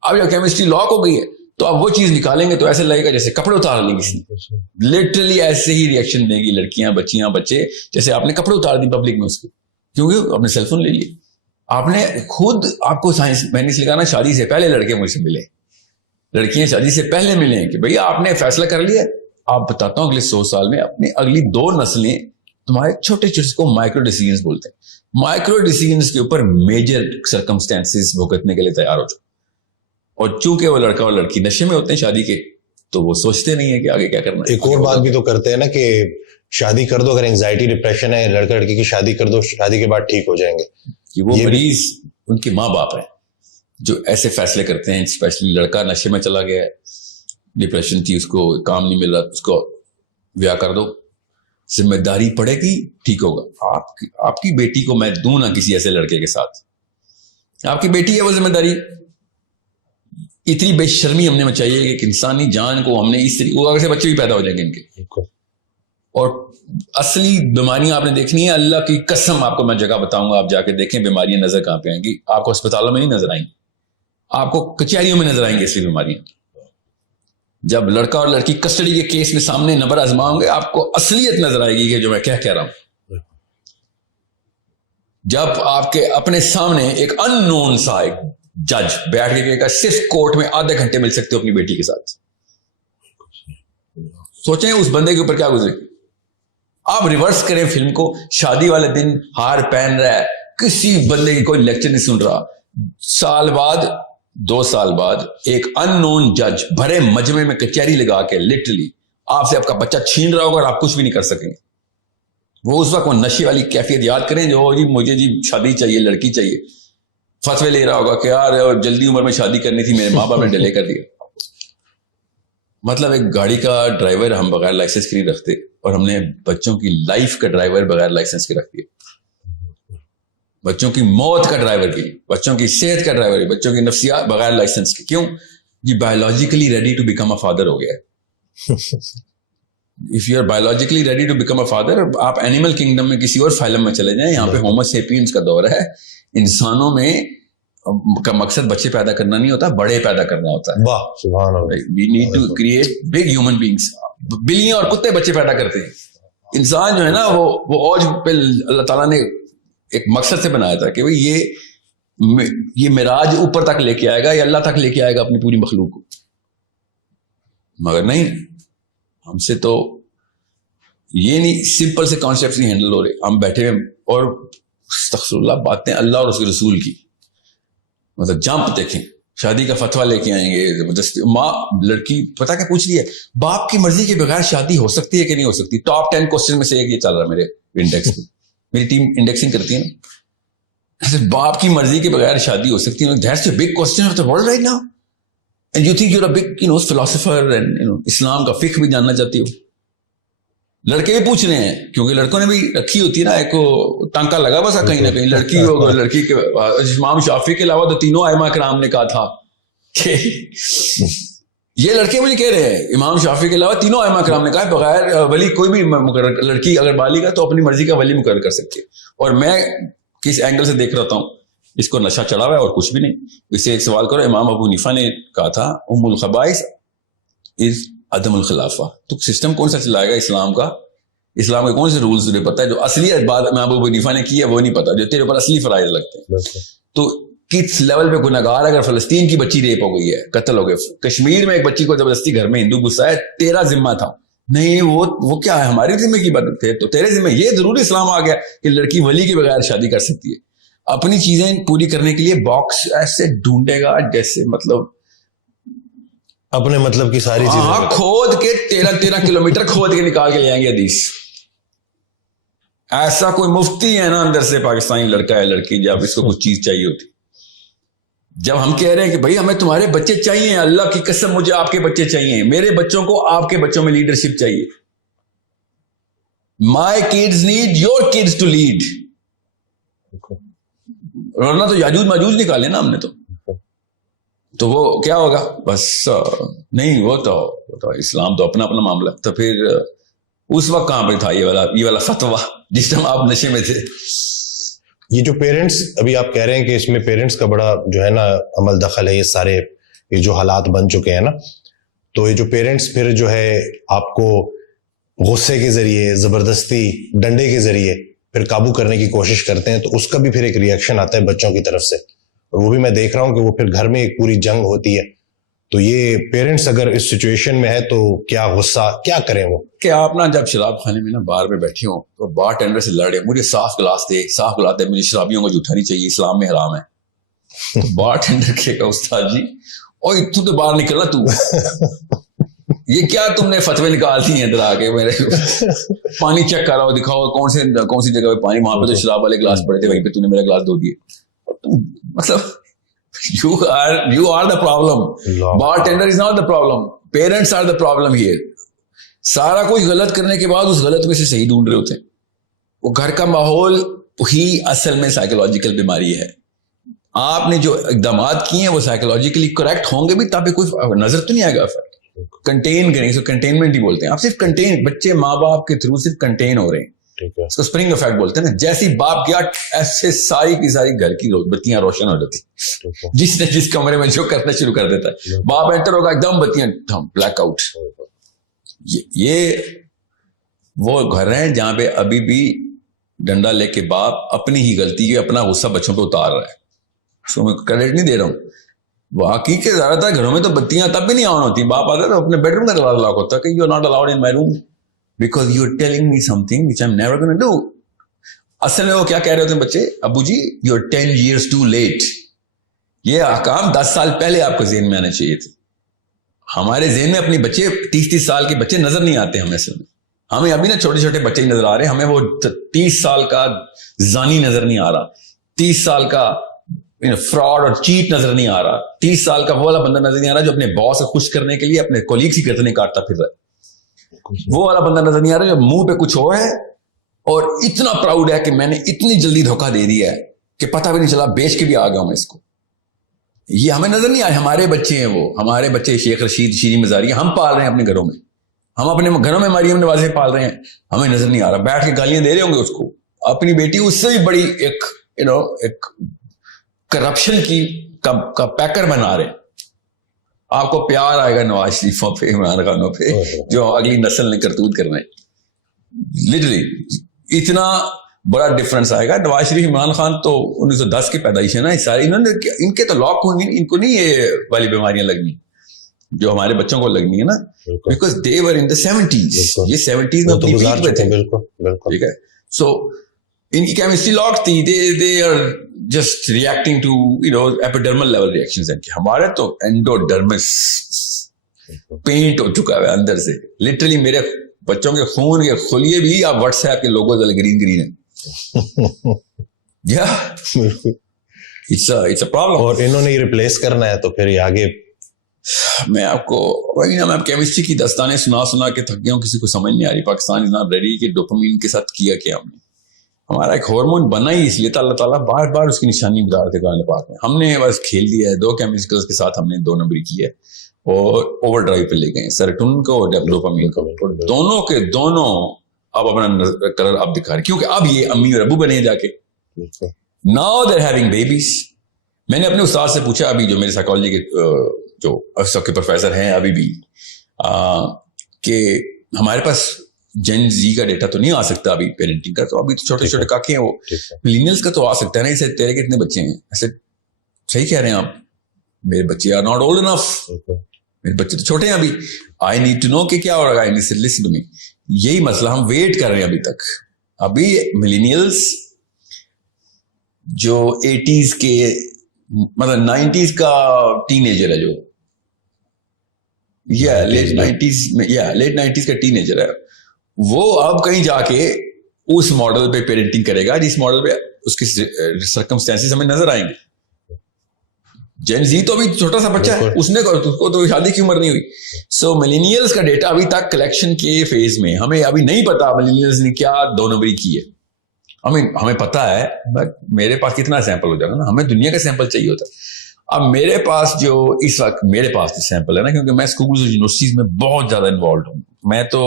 اب جب کیمسٹری لاک ہو گئی ہے تو اب وہ چیز نکالیں گے تو ایسے لگے گا جیسے کپڑے اتار لیں کسی نے. لٹرلی ایسے ہی ریئیکشن دیں گی لڑکیاں، بچیاں، بچے، جیسے آپ نے کپڑے اتار دی پبلک میں اس کے، کیونکہ آپ نے سیل فون لے لیے. آپ نے خود، آپ کو سائنس میں نے سکھانا، شادی سے پہلے لڑکے مجھ سے ملے، لڑکیاں شادی سے پہلے ملیں کہ بھئی آپ نے فیصلہ کر لیا. آپ بتاتا ہوں اگلے 100 سال میں اپنی اگلی 2 نسلیں تمہارے چھوٹے چھوٹے کو مائکرو ڈیسیژنز بولتے ہیں، مائکرو ڈیسیژنز کے اوپر میجر سرکمسٹانسز بھگتنے کے لیے تیار ہو چکے. اور چونکہ وہ لڑکا اور لڑکی نشے میں ہوتے ہیں شادی کے، تو وہ سوچتے نہیں ہیں کہ آگے کیا کرنا ہے. ایک اور بات بھی تو کرتے ہیں نا کہ شادی کر دو، اگر اینگزائٹی ڈپریشن ہے، لڑکا لڑکی کی شادی کر دو، شادی کے بعد ٹھیک ہو جائیں گے. کہ وہ مریض ان کے ماں باپ ہیں جو ایسے فیصلے کرتے ہیں. اسپیشلی لڑکا نشے میں چلا گیا ہے، ڈپریشن تھی، اس کو کام نہیں مل رہا، اس کو بیاہ کر دو، ذمہ داری پڑے گی، ٹھیک ہوگا. آپ کی بیٹی کو میں دوں نہ کسی ایسے لڑکے کے ساتھ، آپ کی بیٹی ہے وہ ذمہ داری. اتنی بے شرمی ہم نے چاہیے کہ انسانی جان کو ہم نے اس طریقے سے، بچے بھی پیدا ہو جائیں گے ان کے. اور اصلی بیماریاں آپ نے دیکھنی ہے، اللہ کی قسم آپ کو میں جگہ بتاؤں گا، آپ جا کے دیکھیں بیماریاں نظر کہاں پہ آئیں گی. آپ کو اسپتالوں میں نہیں نظر آئیں گی، آپ کو کچہریوں میں نظر آئیں گی اصلی بیماریاں. جب لڑکا اور لڑکی کسٹڈی کے کیس میں سامنے نبر آزماؤں گے، آپ کو اصلیت نظر آئے گی کہ جو میں کیا کہہ رہا ہوں. جب آپ کے اپنے سامنے ایک ان نون سا ایک جج بیٹھ کے کہے گا صرف کورٹ میں آدھے گھنٹے مل سکتے ہو اپنی بیٹی کے ساتھ، سوچیں اس بندے کے اوپر کیا گزرے. آپ ریورس کریں فلم کو، شادی والے دن ہار پہن رہا ہے، کسی بندے کی کوئی لیکچر نہیں سن رہا. سال بعد 2 سال بعد ایک ان نون جج بھرے مجمع میں کچہری لگا کے لٹرلی آپ سے آپ کا بچہ چھین رہا ہوگا اور آپ کچھ بھی نہیں کر سکیں گے. وہ اس وقت وہ نشے والی کیفیت یاد کریں جو جی مجھے جی شادی چاہیے، لڑکی چاہیے، فتوے لے رہا ہوگا کہ یار جلدی عمر میں شادی کرنی تھی، میرے ماں باپ نے ڈیلے کر دیا. مطلب ایک گاڑی کا ڈرائیور ہم بغیر لائسنس کے نہیں رکھتے، اور ہم نے بچوں کی لائف کا ڈرائیور بغیر لائسنس کے رکھ دیا. بچوں کی موت کا ڈرائیور بھی، بچوں کی صحت کا ڈرائیور بھی، بچوں کی نفسیات بغیر لائسنس کے. کیوں؟ یہ biologically ready to become a father ہو گیا ہے. If you are biologically ready to become a father, آپ اینیمل کنگڈم میں کسی اور فائلم میں چلے جائیں، یہاں پہ ہومو سیپینز کا دور ہے. انسانوں میں کا مقصد بچے پیدا کرنا نہیں ہوتا، بڑے پیدا کرنا ہوتا ہے. واہ سبحان اللہ. We need to create big human beings. بلیاں اور کتے بچے پیدا کرتے ہیں، انسان جو ہے نا وہ اوج پہ اللہ تعالیٰ نے ایک مقصد سے بنایا تھا کہ بھئی یہ معراج اوپر تک لے کے آئے گا، یہ اللہ تک لے کے آئے گا اپنی پوری مخلوق کو. مگر نہیں، ہم سے تو یہ نہیں، سمپل سے کانسیپٹس نہیں ہینڈل ہو رہے. ہم بیٹھے ہوئے اور استغفر اللہ باتیں اللہ اور اس کے رسول کی، مطلب جمپ دیکھیں، شادی کا فتویٰ لے کے آئیں گے زبردستی. ماں لڑکی پتہ کیا پوچھ رہی ہے، باپ کی مرضی کے بغیر شادی ہو سکتی ہے کہ نہیں ہو سکتی. ٹاپ 10 کوسچن میں سے ایک یہ چل رہا ہے میرے انڈیکس میں، میری ٹیم انڈیکسنگ کرتی ہے نا. باپ کی مرضی کے بغیر شادی ہو سکتی ہے، that's a big question of the world right now. And you think you are a big philosopher and Islam کا فقہ بھی جاننا چاہتی ہو. لڑکے بھی پوچھ رہے ہیں کیونکہ لڑکوں نے بھی رکھی ہوتی ہے نا ایک ٹانکا لگا بس کہیں نہ کہیں لڑکی ہوگا. لڑکی کے امام شافعی کے علاوہ تو تینوں ائمہ کرام نے کہا تھا کہ یہ لڑکے مجھے کہہ رہے ہیں امام شافعی کے علاوہ تینوں ائمہ کرام نے کہا بغیر ولی کوئی بھی مقرر، لڑکی اگر بالغ ہے تو اپنی مرضی کا ولی مقرر کر سکتی ہے. اور میں کس اینگل سے دیکھ رہا ہوں، اس کو نشہ چڑھا ہوا ہے اور کچھ بھی نہیں. اس سے ایک سوال کرو، امام ابو حنیفہ نے کہا تھا ام الخبائث از عدم الخلافہ. تو سسٹم کون سا چلائے گا اسلام کا؟ اسلام کے کون سے رولز تجھے پتہ ہے؟ جو اصلی بات امام ابو حنیفہ نے کی ہے وہ نہیں پتا، جو تیرے اوپر اصلی فرائض لگتے ہیں. تو کس لیول پہ گناہگار، اگر فلسطین کی بچی ریپ ہو گئی ہے، قتل ہو گئے، کشمیر میں ایک بچی کو زبردستی گھر میں ہندو گھسا ہے، تیرا ذمہ تھا نہیں، وہ کیا ہے ہماری ذمہ کی بات تھے، تو تیرے ذمہ. یہ ضرور اسلام آ گیا کہ لڑکی ولی کے بغیر شادی کر سکتی ہے. اپنی چیزیں پوری کرنے کے لیے باکس ایسے ڈھونڈے گا جیسے مطلب اپنے مطلب کی ساری چیزیں کھود کے 13 کلومیٹر کھود کے نکال کے لے آئیں گے حدیث. ایسا کوئی مفتی ہے نا اندر سے پاکستانی لڑکا ہے لڑکی، جب اس کو کچھ چیز چاہیے ہوتی، جب ہم کہہ رہے ہیں کہ بھائی ہمیں تمہارے بچے چاہیے، اللہ کی قسم مجھے آپ کے بچے چاہیے، میرے بچوں کو آپ کے بچوں میں لیڈرشپ چاہیے. My kids need your kids to lead. ورنہ تو یاجوج ماجوج نکالے نا ہم نے تو وہ کیا ہوگا بس نہیں. وہ تو اسلام تو اپنا معاملہ. تو پھر اس وقت کہاں پہ تھا یہ والا فتویٰ جس ٹائم آپ نشے میں تھے؟ یہ جو پیرنٹس ابھی آپ کہہ رہے ہیں کہ اس میں پیرنٹس کا بڑا جو ہے نا عمل دخل ہے، یہ سارے یہ جو حالات بن چکے ہیں نا، تو یہ جو پیرنٹس پھر جو ہے آپ کو غصے کے ذریعے، زبردستی، ڈنڈے کے ذریعے پھر قابو کرنے کی کوشش کرتے ہیں، تو اس کا بھی پھر ایک ریئیکشن آتا ہے بچوں کی طرف سے، اور وہ بھی میں دیکھ رہا ہوں کہ وہ پھر گھر میں ایک پوری جنگ ہوتی ہے. تو یہ پیرنٹس اگر اس سچویشن میں ہے تو کیا غصہ کیا کریں وہ؟ کہ آپ نا جب شراب خانے میں نا بار میں بیٹھے ہوں تو بار ٹینڈر سے لڑے، مجھے صاف گلاس دے، مجھے شرابیوں کو جھوٹا نہیں چاہیے، اسلام میں حرام ہے. تو بار ٹینڈر کہے گا استاد جی اور تو باہر نکلنا، تو یہ کیا تم نے فتوے نکال دی ہیں ادھر آ کے، میرے پانی چیک کر رہا ہو، دکھاؤ کون سی جگہ پہ پانی، وہاں پہ تو شراب والے گلاس پڑے تھے، وہیں پہ تو نے میرا گلاس دھو دیے. مطلب you are the problem. Bartender is not the problem. Parents are the problem here. سارا کچھ غلط کرنے کے بعد اس غلط میں سے صحیح ڈھونڈ رہے ہوتے ہیں. وہ گھر کا ماحول ہی اصل میں سائیکولوجیکل بیماری ہے. آپ نے جو اقدامات کیے ہیں وہ سائیکولوجیکلی کریکٹ ہوں گے بھی، تب کوئی نظر تو نہیں آئے گا. کنٹین کریں، اس کو کنٹینمنٹ ہی بولتے ہیں. آپ صرف کنٹین، بچے ماں باپ کے تھرو صرف کنٹین ہو رہے ہیں، اس کو اسپرنگ افیکٹ بولتے ہیں نا. جیسی باپ کیا ایسے ساری کی ساری گھر کی بتیاں روشن ہو جاتی، جس نے جس کمرے میں جو کرنا شروع کر دیتا ہے، باپ انٹر ہوگا ایک دم بتیاں بلیک آؤٹ. یہ وہ گھر ہیں جہاں پہ ابھی بھی ڈنڈا لے کے باپ اپنی ہی غلطی ہے، اپنا غصہ بچوں پہ اتار رہا ہے. اس کو میں کریڈٹ نہیں دے رہا ہوں. واقعی کے زیادہ تر گھروں میں تو بتیاں تب بھی نہیں آن ہوتی، باپ آتا ہے تو اپنے بیڈ روم کا دروازہ لاک ہوتا ہے کہ you are not allowed in my room because you are telling me something which I'm never going to do. اصل میں وہ کیا کہہ رہے ہوتے ہیں بچے، ابو جی you are 10 years too late. یہ احکام 10 سال پہلے آپ کو ذہن میں آنے چاہیے تھے. ہمارے ذہن میں اپنی بچے 30 سال کے بچے نظر نہیں آتے ہمیں. اصل میں ہمیں ابھی نا چھوٹے چھوٹے بچے ہی نظر آ رہے ہیں، ہمیں وہ 30 سال کا زانی نظر نہیں آ رہا، 30 سال کا فراڈ اور چیٹ نظر نہیں آ رہا، 30 سال کا وہ والا بندہ نظر نہیں آ رہا جو اپنے باس کو خوش کرنے کے لیے اپنے کولیگز کی گردنیں کاٹتا پھر رہا ہے. وہ والا بندہ نظر نہیں آ رہا جو منہ پہ کچھ ہو ہے اور اتنا پراؤڈ ہے کہ میں نے اتنی جلدی دھوکہ دے دیا ہے کہ پتہ بھی نہیں چلا، بیچ کے بھی آ گیا ہوں میں اس کو. یہ ہمیں نظر نہیں آئے. ہمارے بچے ہیں، وہ ہمارے بچے شیخ رشید، شیریں مزاری ہم پال رہے ہیں اپنے گھروں میں، ہم اپنے گھروں میں مریم نوازیں پال رہے ہیں، ہمیں نظر نہیں آ رہا. بیٹھ کے گالیاں دے رہے ہوں گے اس کو. اپنی بیٹی اس سے بھی بڑی ایک کرپشن کا پیکر بنا رہے ہیں. آپ کو پیار آئے گا نواز شریفوں پہ، عمران خانوں پہ، جو اگلی نسل نے کرتوت کرنا ہے. لٹرلی اتنا بڑا ڈفرنس آئے گا. نواز شریف، عمران خان تو 1910 کی پیدائش ہے نا، ساری انہوں نے، ان کے تو لاک ہوں گے، ان کو نہیں یہ والی بیماریاں لگنی جو ہمارے بچوں کو لگنی ہے نا، because they were in the 70s. یہ 70s میں اپنی پیک پہ تھے. ٹھیک ہے. سو ان کی کیمسٹری لاک تھی. They are just reacting to epidermal level reactions. ہمارے تو اینڈوڈرمس پینٹ ہو چکا ہے اندر سے. لٹرلی میرے بچوں کے خون کے خلیے بھی آپ واٹس ایپ کے لوگوں سے گرین ہیں. It's a problem. اور انہوں نے ریپلیس کرنا ہے تو پھر یہ آگے. میں آپ کو وہی نا، میں کیمسٹری کی داستانیں سنا کے تھک گیا ہوں، کسی کو سمجھ نہیں آ رہی. پاکستان از ناٹ ریڈی کہ ڈوپامین کے ساتھ کیا ہم نے. ہمارا ایک ہارمون بنا ہی اس لیے تھا، اللہ تعالیٰ بار بار اس کی نشانی بتا رہے تھے قرآن پاک میں. ہم نے بس کھیل دیا ہے. 2 کیمیکلز کے ساتھ ہم نے 2 نمبری کی ہے اور اوور ڈرائیو پہ لے گئے، سیروٹونن کو اور ڈوپامین کو. دونوں کے دونوں اب اپنا کلر اب دکھا رہے، کیونکہ اب یہ امی اور ابو بنے جا کے. Now they are having babies. میں نے اپنے استاد سے پوچھا، ابھی جو میرے سائیکالوجی کے جو سب کے پروفیسر ہیں ابھی بھی، کہ ہمارے پاس جن زی کا ڈیٹا تو نہیں آ سکتا ابھی پیرنٹنگ کا، تو ابھی تو چھوٹے چھوٹے کاکے ہیں وہ. ملینیلز کا تو آ سکتا ہے نا. اسے تیرے کتنے بچے ہیں؟ ایسے صحیح کہہ رہے ہیں آپ، میرے بچے آر ناٹ اولڈ انف. میرے بچے تو چھوٹے ہیں ابھی. آئی نیڈ ٹو نو کہ کیا ہو رہا ہے. Listen to me. یہی مسئلہ ہم ویٹ کر رہے ہیں ابھی تک. ابھی ملینیلز جو 80s کے مطلب 90s کا ٹین ایجر ہے، جو لیٹ 90s کا ٹین ایجر ہے، وہ اب کہیں جا کے اس ماڈل پہ پیرنٹنگ کرے گا جس ماڈل پہ اس کی سرکمسٹانسز ہمیں نظر آئیں گے. جین زی تو ابھی چھوٹا سا بچہ ہے، اس کو تو شادی کی عمر نہیں ہوئی. سو ملینیلز کا ڈیٹا ابھی تک کلیکشن کے فیز میں. ہمیں ابھی نہیں پتا ملینیلز نے کیا 2 نمبری کی ہے. ہمیں پتا ہے، بٹ میرے پاس کتنا سیمپل ہو جائے گا نا. ہمیں دنیا کا سیمپل چاہیے ہوتا ہے. اب میرے پاس جو اس وقت میرے پاس سیمپل ہے نا، کیونکہ میں اسکولز اور یونیورسٹیز میں بہت زیادہ انوالوڈ ہوں. میں تو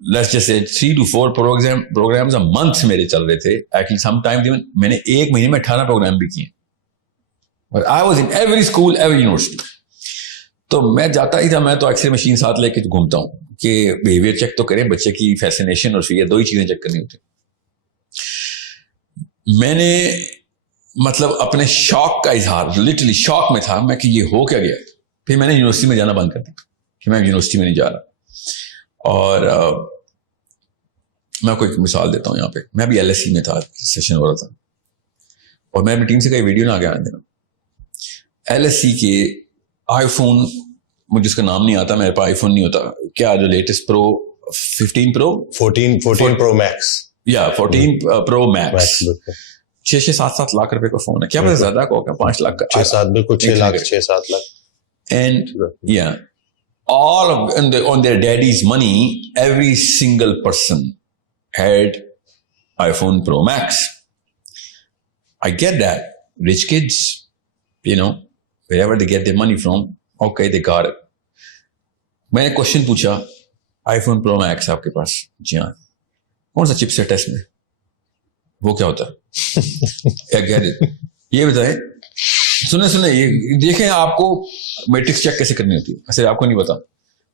let's just say 3 to 4 programs a month میرے چل رہے تھے. ایکچولی سم ٹائم میں نے ایک مہینے میں 18 پروگرام بھی کیے. But I was in every school, every university. تو میں جاتا ہی تھا, میں تو اکثر مشین ساتھ لے کے گھومتا ہوں کہ بیہیویئر چیک تو کریں, بچے کی فیسینیشن اور فیئر 2 ہی چیزیں چیک کرنی ہوتی. میں نے مطلب اپنے شوق کا اظہار, لٹرلی شوق میں تھا میں کہ یہ ہو کیا گیا. پھر میں نے یونیورسٹی میں جانا بند کر دیا کہ میں یونیورسٹی میں نہیں جا رہا. اور میں آپ کو ایک مثال دیتا ہوں یہاں پہ. میں بھی LSE میں تھا, سیشن ہو رہا تھا, اور میں اپنی ٹیم سے کئی ویڈیو نہ آگے آنے دینا. LSE کے آئی فون, مجھے اس کا نام نہیں آتا, میرے پاس آئی فون نہیں ہوتا, کیا جو لیٹسٹ پرو 15 پرو 14 پرو میکس, یا 14 پرو میکس 6-7 لاکھ روپے کا فون ہے. کیا پتا زیادہ کا ہوگا, 5 لاکھ کا, 6-7 بالکل 6 lakh 6-7 lakh. And yeah, all of on their daddy's money, every single person had iPhone Pro Max. I get that. Rich kids, you know, wherever they get their money from, okay, they got it. میں نے question پوچھا, iPhone Pro Max آپ کے پاس؟ جی ہاں. کون سا چپ set ہے اس میں؟ وہ کیا ہوتا ہے؟ یہ بتائیں, سنیں یہ دیکھیں, آپ کو میٹرکس چیک کیسے کرنی ہوتی ہے. ایسے آپ کو نہیں پتا,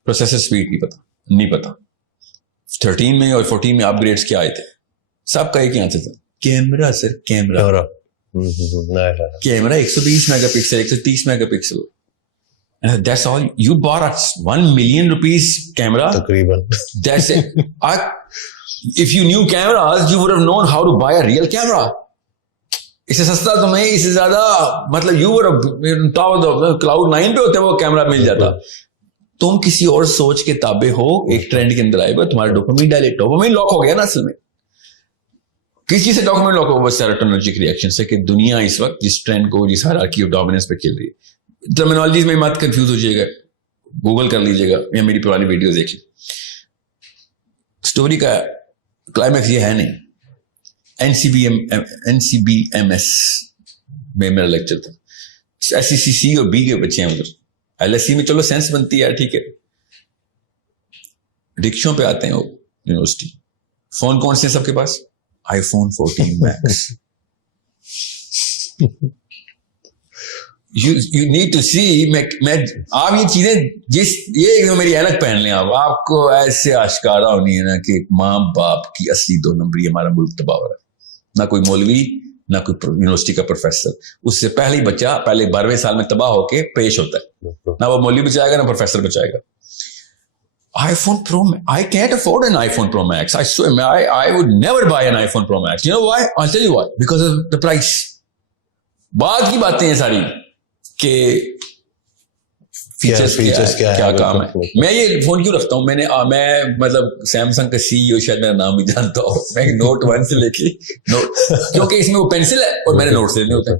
پروسیسر سپیڈ نہیں پتا. 13 میں اور 14 میں اپ گریڈس کیا آئے تھے, سب کا ایک ہی آنسر تھا, camera. Sir camera 120 mega pixel, 130 mega pixel. That's all. You bought a $1 million camera? تقریباً. That's it. If you knew cameras, you would have known how to buy a real camera. اس سے سستا تمہیں, اس سے زیادہ مطلب you would have top of the cloud 9 پہ ہوتے وہ کیمرہ مل جاتا. تم کسی اور سوچ کے تابع ہو, ایک ٹرینڈ کے اندر آئے گا, تمہارا ڈوپامین ڈوپامین لاک ہو گیا نا. اصل میں کس چیز سے ڈوپامین لاک ہو گا؟ سیروٹونرجک ریئیکشن سے, کہ دنیا اس وقت جس ٹرینڈ کو, جس ہائرارکی آف ڈومیننس پہ کھیل رہی ہے. ٹرمینالوجیز میں مت کنفیوز ہو جائے گا, گوگل کر لیجیے گا یا میری پرانی ویڈیوز دیکھ لی. اسٹوری کا کلائمیکس یہ ہے نہیں. NCBMS میں میرا لیکچر تھا. SECC اور B کے بچے ہیں ادھر. LSE میں چلو سینس بنتی ہے, ٹھیک ہے. رکشوں پہ آتے ہیں وہ یونیورسٹی. فون کون سے سب کے پاس؟ iPhone 14 Max. You need to see, میں آپ یہ چیزیں یہ میری اینک پہن لیں, آپ کو ایسے آشکارا ہونی ہے نا کہ ماں باپ کی اصلی 2 نمبری ہمارا ملک تباہ ہو رہا ہے. نہ کوئی مولوی, نہ کوئی یونیورسٹی کا پروفیسر. اس سے پہلے بچہ پہلے 12ویں سال میں تباہ ہو کے پیش ہوتا ہے. نہ وہ مولوی بچائے گا, نہ پروفیسر بچائے گا. iPhone Pro Max, I can't afford an iPhone Pro Max. I swear, I would never buy an iPhone Pro Max. You know why? I'll tell you why. Because of the price. بعد کی باتیں ہیں ساری کہ features کیا کام ہے. میں یہ فون کیوں رکھتا ہوں, میں مطلب سیمسنگ کا CEO شاید میرا نام بھی جانتا ہوں. میں نوٹ 1 سے لے کے کیونکہ اس میں وہ پینسل ہے اور میں نے نوٹ سے لینے ہوتے ہیں.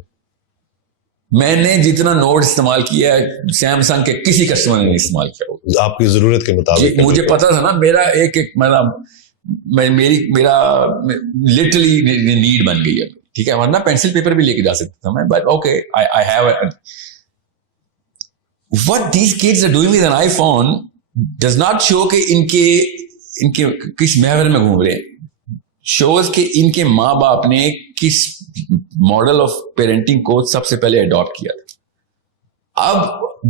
میں نے جتنا نوٹ استعمال کیا ہے سیمسنگ کے کسی کسٹمر نے نہیں استعمال کیا. آپ کی ضرورت کے مطابق مجھے پتا تھا نا, میرا ایک میرا لٹرلی نیڈ بن گئی ہے, ٹھیک ہے. ورنہ پینسل پیپر بھی لے کے جا سکتا تھا میں, but okay I have what these kids are doing with an iPhone does not show کہ ان کے کس محور میں گھوم رہے ہیں. شوز کہ ان کے ماں باپ نے کس ماڈل آف پیرنٹنگ کو سب سے پہلے اڈاپٹ کیا تھا. اب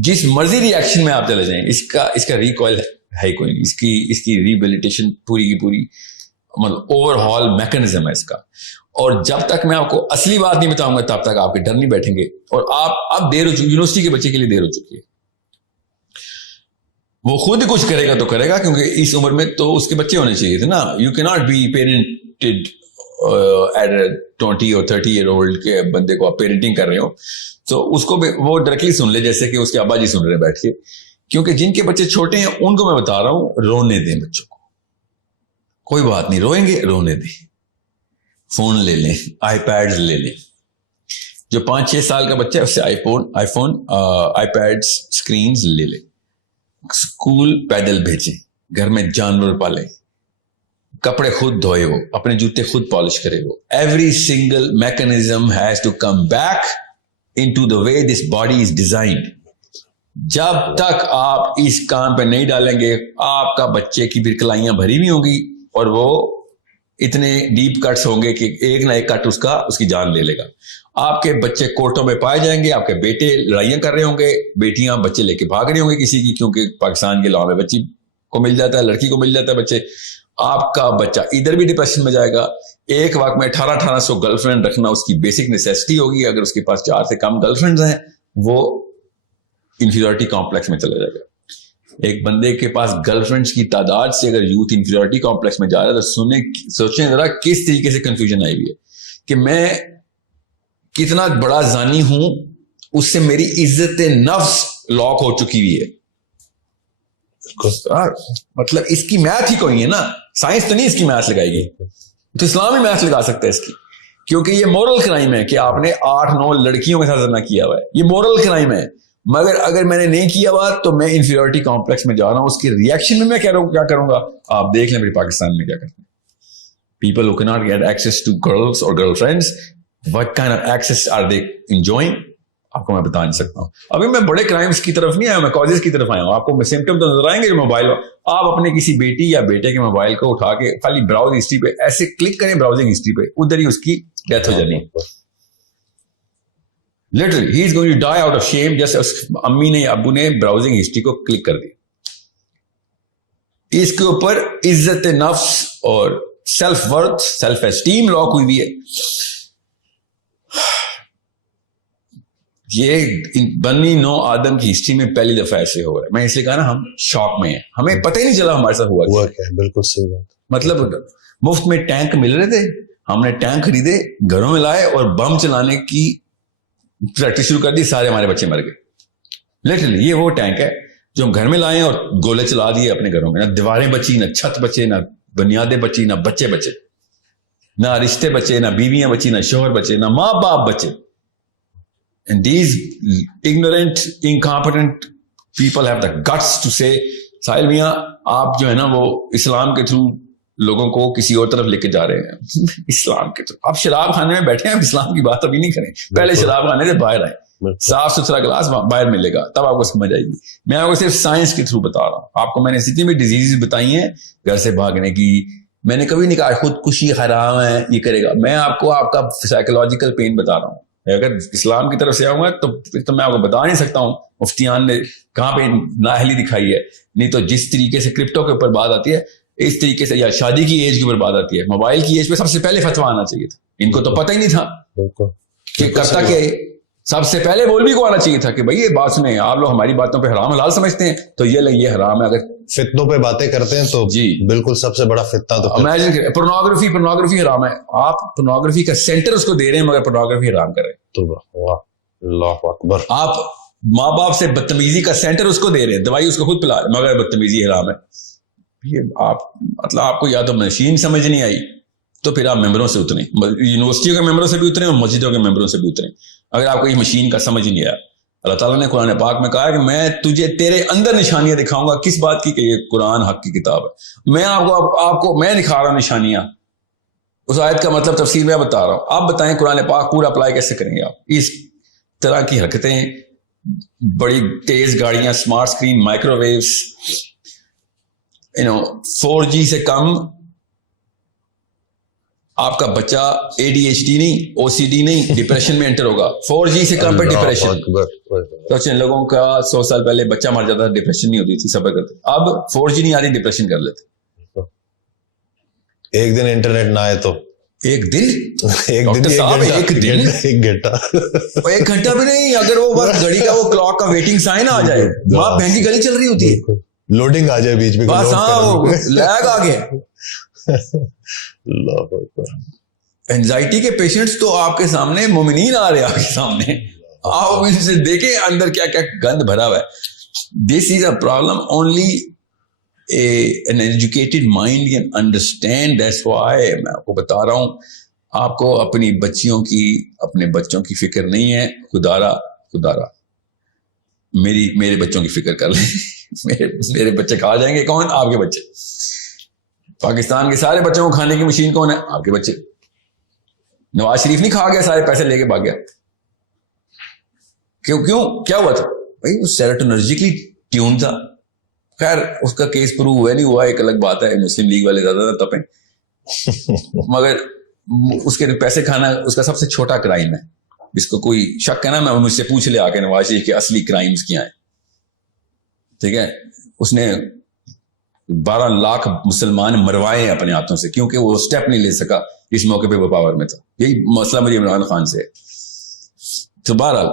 جس مرضی ریئیکشن میں آپ چلے جائیں, اس کا ریکوائل ہے کوئی نہیں. اس کی ریبیلیٹیشن پوری کی پوری مطلب اوور ہال میکنزم ہے اس کا. اور جب تک میں آپ کو اصلی بات نہیں بتاؤں گا تب تک آپ کے ڈر نہیں بیٹھیں گے. اور آپ اب دیر ہو چکی, یونیورسٹی کے بچے کے لیے دیر ہو چکی ہے. وہ خود کچھ کرے گا تو کرے گا, کیونکہ اس عمر میں تو اس کے بچے ہونے چاہیے تھے نا. یو کی ناٹ بی پیرنٹڈ ایٹ 20 اور 30 ایئر اولڈ کے بندے کو آپ پیرنٹنگ کر رہے ہو تو اس کو وہ ڈائریکٹلی سن لے جیسے کہ اس کے ابا جی سن رہے ہیں بیٹھ کے. کیونکہ جن کے بچے چھوٹے ہیں ان کو میں بتا رہا ہوں, رونے دیں بچوں کو. کوئی بات نہیں, روئیں گے رونے دیں. فون لے لیں, آئی پیڈز لے لیں. جو 5-6 سال کا بچہ ہے اس سے آئی فون آئی پیڈ اسکرینز لے لیں. اسکول پیدل بھیجیں, گھر میں جانور پالیں, کپڑے خود دھوئے ہو, اپنے جوتے خود پالش کرے ہو. Every single mechanism has to come back in to the way this body is designed. جب تک آپ اس کام پہ نہیں ڈالیں گے آپ کا بچے کی پھر کلائیاں بھری ہوئی ہوں گی اور وہ اتنے ڈیپ کٹس ہوں گے کہ ایک نہ ایک کٹ اس کی جان لے لے گا. آپ کے بچے کورٹوں میں پائے جائیں گے, آپ کے بیٹے لڑائیاں کر رہے ہوں گے, بیٹیاں بچے لے کے بھاگ رہے ہوں گے کسی کی, کیونکہ پاکستان کے لاء میں بچی کو مل جاتا ہے, لڑکی کو مل جاتا ہے بچے. آپ کا بچہ ادھر بھی ڈپریشن میں جائے گا. ایک وقت میں 1800 گرل فرینڈ رکھنا اس کی بیسک نیسیسٹی ہوگی. اگر اس کے پاس 4 سے کم گرل فرینڈز ہیں وہ انفیریورٹی کمپلیکس میں چلا جائے گا. ایک بندے کے پاس گرل فرینڈز کی تعداد سے اگر یوتھ انفیریورٹی کمپلیکس میں جا رہا ہے تو سوچیں ذرا کس طریقے سے کنفیوژن آئی ہوئی ہے کہ میں کتنا بڑا زانی ہوں, اس سے میری عزت نفس لاک ہو چکی ہوئی ہے. مطلب اس کی میتھ ہی کوئی ہے نا, سائنس تو نہیں اس کی میتھ لگائے گی, تو اسلام ہی میتھ لگا سکتا ہے اس کی, کیونکہ یہ مورل کرائم ہے کہ آپ نے 8-9 لڑکیوں کے ساتھ زنا کیا ہوا ہے, یہ مورل کرائم ہے. مگر اگر میں نے نہیں کیا ہوا تو میں انفیریورٹی کمپلیکس میں جا رہا ہوں, اس کی ریئیکشن میں کیا کروں گا آپ دیکھ لیں. میرے پاکستان میں کیا کرتے ہیں people who cannot get access to girls or girlfriends, what kind of access are they enjoying, آپ کو میں بتا نہیں سکتا ہوں. ابھی میں بڑے کرائمز کی طرف نہیں آیا, میں کازز کی طرف آیا ہوں. آپ کو سمپٹم تو نظر آئیں گے جو موبائل, آپ اپنے کسی بیٹی یا بیٹے کے موبائل کو اٹھا کے خالی براؤز ہسٹری پہ ایسے کلک کریں, براؤزنگ ہسٹری پہ, ادھر ہی اس کی ڈیتھ ہو جانی ہے. Literally he is going to die out of shame, جیسے امی نے ابو نے براؤزنگ ہسٹری کو کلک کر دی. اس کے اوپر عزت نفس اور self worth, self esteem lock ہوئی بھی ہے. یہ بنی نو آدم کی ہسٹری میں پہلی دفعہ ایسے ہو رہا ہے. میں اس لیے کہا نا ہم شاک میں ہیں, ہمیں پتہ ہی نہیں چلا ہمارے ساتھ ہوا کیا. بالکل صحیح بات. مطلب مفت میں ٹینک مل رہے تھے, ہم نے ٹینک خریدے, گھروں میں لائے اور بم چلانے کی پریکٹس شروع کر دی, سارے ہمارے بچے مر گئے. لٹرلی یہ وہ ٹینک ہے جو ہم گھر میں لائے اور گولے چلا دیے اپنے گھروں میں. نہ دیواریں بچی, نہ چھت بچے, نہ بنیادیں بچی, نہ بچے بچے, نہ رشتے بچے, نہ بیویاں بچی, نہ شوہر بچے, نہ ماں باپ بچے. And these ignorant, incompetent people have the guts to say, ساحل میاں آپ جو ہے نا وہ اسلام کے تھرو لوگوں کو کسی اور طرف لے کے جا رہے ہیں. اسلام کے تھرو آپ شراب خانے میں بیٹھے ہیں, اسلام کی بات ابھی نہیں کریں, پہلے شراب خانے سے باہر آئے, صاف ستھرا گلاس باہر ملے گا تب آپ کو سمجھ آئے گی. میں آپ کو صرف سائنس کے تھرو بتا رہا ہوں. آپ کو میں نے جتنی بھی ڈیزیز بتائی ہیں گھر سے بھاگنے کی, میں نے کبھی نہیں کہا خودکشی حرام ہے یہ کرے گا. میں آپ کو آپ کا سائیکولوجیکل پین بتا رہا ہوں. اگر اسلام کی طرف سے آؤں گا تو پھر تو میں آپ کو بتا نہیں سکتا ہوں مفتیان نے کہاں پہ نااہلی دکھائی ہے. نہیں تو جس طریقے سے کرپٹو کے اوپر بات آتی ہے اس طریقے سے, یا شادی کی ایج کے اوپر بات آتی ہے, موبائل کی ایج پہ سب سے پہلے فتویٰ آنا چاہیے تھا. ان کو تو پتہ ہی نہیں تھا کہ کرتا کیا ہے. سب سے پہلے مولوی کو آنا چاہیے تھا کہ بھائی یہ بات سنیں, آپ لوگ ہماری باتوں پہ حرام حلال سمجھتے ہیں تو یہ حرام ہے. اگر فتنوں پہ باتیں کرتے ہیں تو جی بالکل سب سے بڑا فتنہ تو امیجن کریں, پورنوگرافی حرام ہے, آپ پورنوگرافی کا سینٹر اس کو دے رہے ہیں مگر پورنوگرافی حرام کر رہے ہیں. اللہ اکبر. آپ ماں باپ سے بدتمیزی کا سینٹر اس کو دے رہے ہیں, دوائی اس کو خود پلا رہے ہیں مگر بدتمیزی حرام ہے. یہ آپ مطلب آپ کو یا تو مشین سمجھ نہیں آئی تو پھر آپ ممبروں سے اتریں, یونیورسٹیوں کے ممبروں سے بھی اتریں اور مسجدوں کے ممبروں سے بھی اتریں. اگر آپ کو یہ مشین کا سمجھ نہیں آیا, اللہ تعالیٰ نے قرآن پاک میں کہا کہ میں تجھے تیرے اندر نشانیاں دکھاؤں گا. کس بات کی کہ یہ قرآن حق کی کتاب ہے. میں آپ کو میں دکھا رہا ہوں نشانیاں. اس آیت کا مطلب تفسیر میں بتا رہا ہوں, آپ بتائیں قرآن پاک پورا اپلائی کیسے کریں گے آپ. اس طرح کی حرکتیں, بڑی تیز گاڑیاں, smart screen, micro views, 4G سے کم آپ کا بچہ ADHD نہیں, OCD نہیں, ڈپریشن میں انٹر ہوگا. 4G سے کم پہ ڈپریشن. تو چند لوگوں کا 100 سال پہلے بچہ مر جاتا تھا, ڈپریشن نہیں ہوتی تھی, صبر کرتے. اب 4G نہیں آتی, ڈپریشن کر لیتے. ایک دن انٹرنیٹ نہ آئے تو ایک دن ایک گھنٹہ بھی نہیں, اگر وہ بس گھڑی کا وہ کلاک کا ویٹنگ سائن آ جائے, وہاں بہن کی گلی چل رہی ہوتی ہے, لوڈنگ آ جائے بیچ میں, بس ہاں لیگ آ گیا. اینزائٹی کے پیشنٹس تو آپ کے سامنے, مومنین آ رہے ہیں آپ کے سامنے, آپ ان سے دیکھیں اندر کیا کیا گند بھرا ہوا ہے. This is a problem only an educated mind can understand. That's why میں آپ کو بتا رہا ہوں, آپ کو اپنی بچیوں کی, اپنے بچوں کی فکر نہیں ہے. خدارا میرے بچوں کی فکر کر لیں. میرے بچے کہا جائیں گے کون؟ آپ کے بچے. پاکستان کے سارے بچوں کو کھانے کی مشین کون ہے؟ آپ کے بچے. نواز شریف نہیں کھا گیا, سارے پیسے لے کے بھاگ گیا. کیوں کیا ہوا تھا؟ بھائی وہ سیروٹونرجیکلی ٹیون تھا. خیر اس کا کیس پروو ہوا نہیں ہوا ایک الگ بات ہے, مسلم لیگ والے زیادہ تپیں, مگر اس کے پیسے کھانا اس کا سب سے چھوٹا کرائم ہے. جس کو کوئی شک ہے نا, میں مجھ سے پوچھ لے آ کے نواز شریف کے اصلی کرائمز کیا ہیں. ٹھیک ہے, اس نے 12 لاکھ مسلمان مروائے ہیں اپنے ہاتھوں سے, کیونکہ وہ اسٹیپ نہیں لے سکا اس موقع پہ وہ پاور میں تھا. یہی مسئلہ مجھے عمران خان سے ہے. تو بہرحال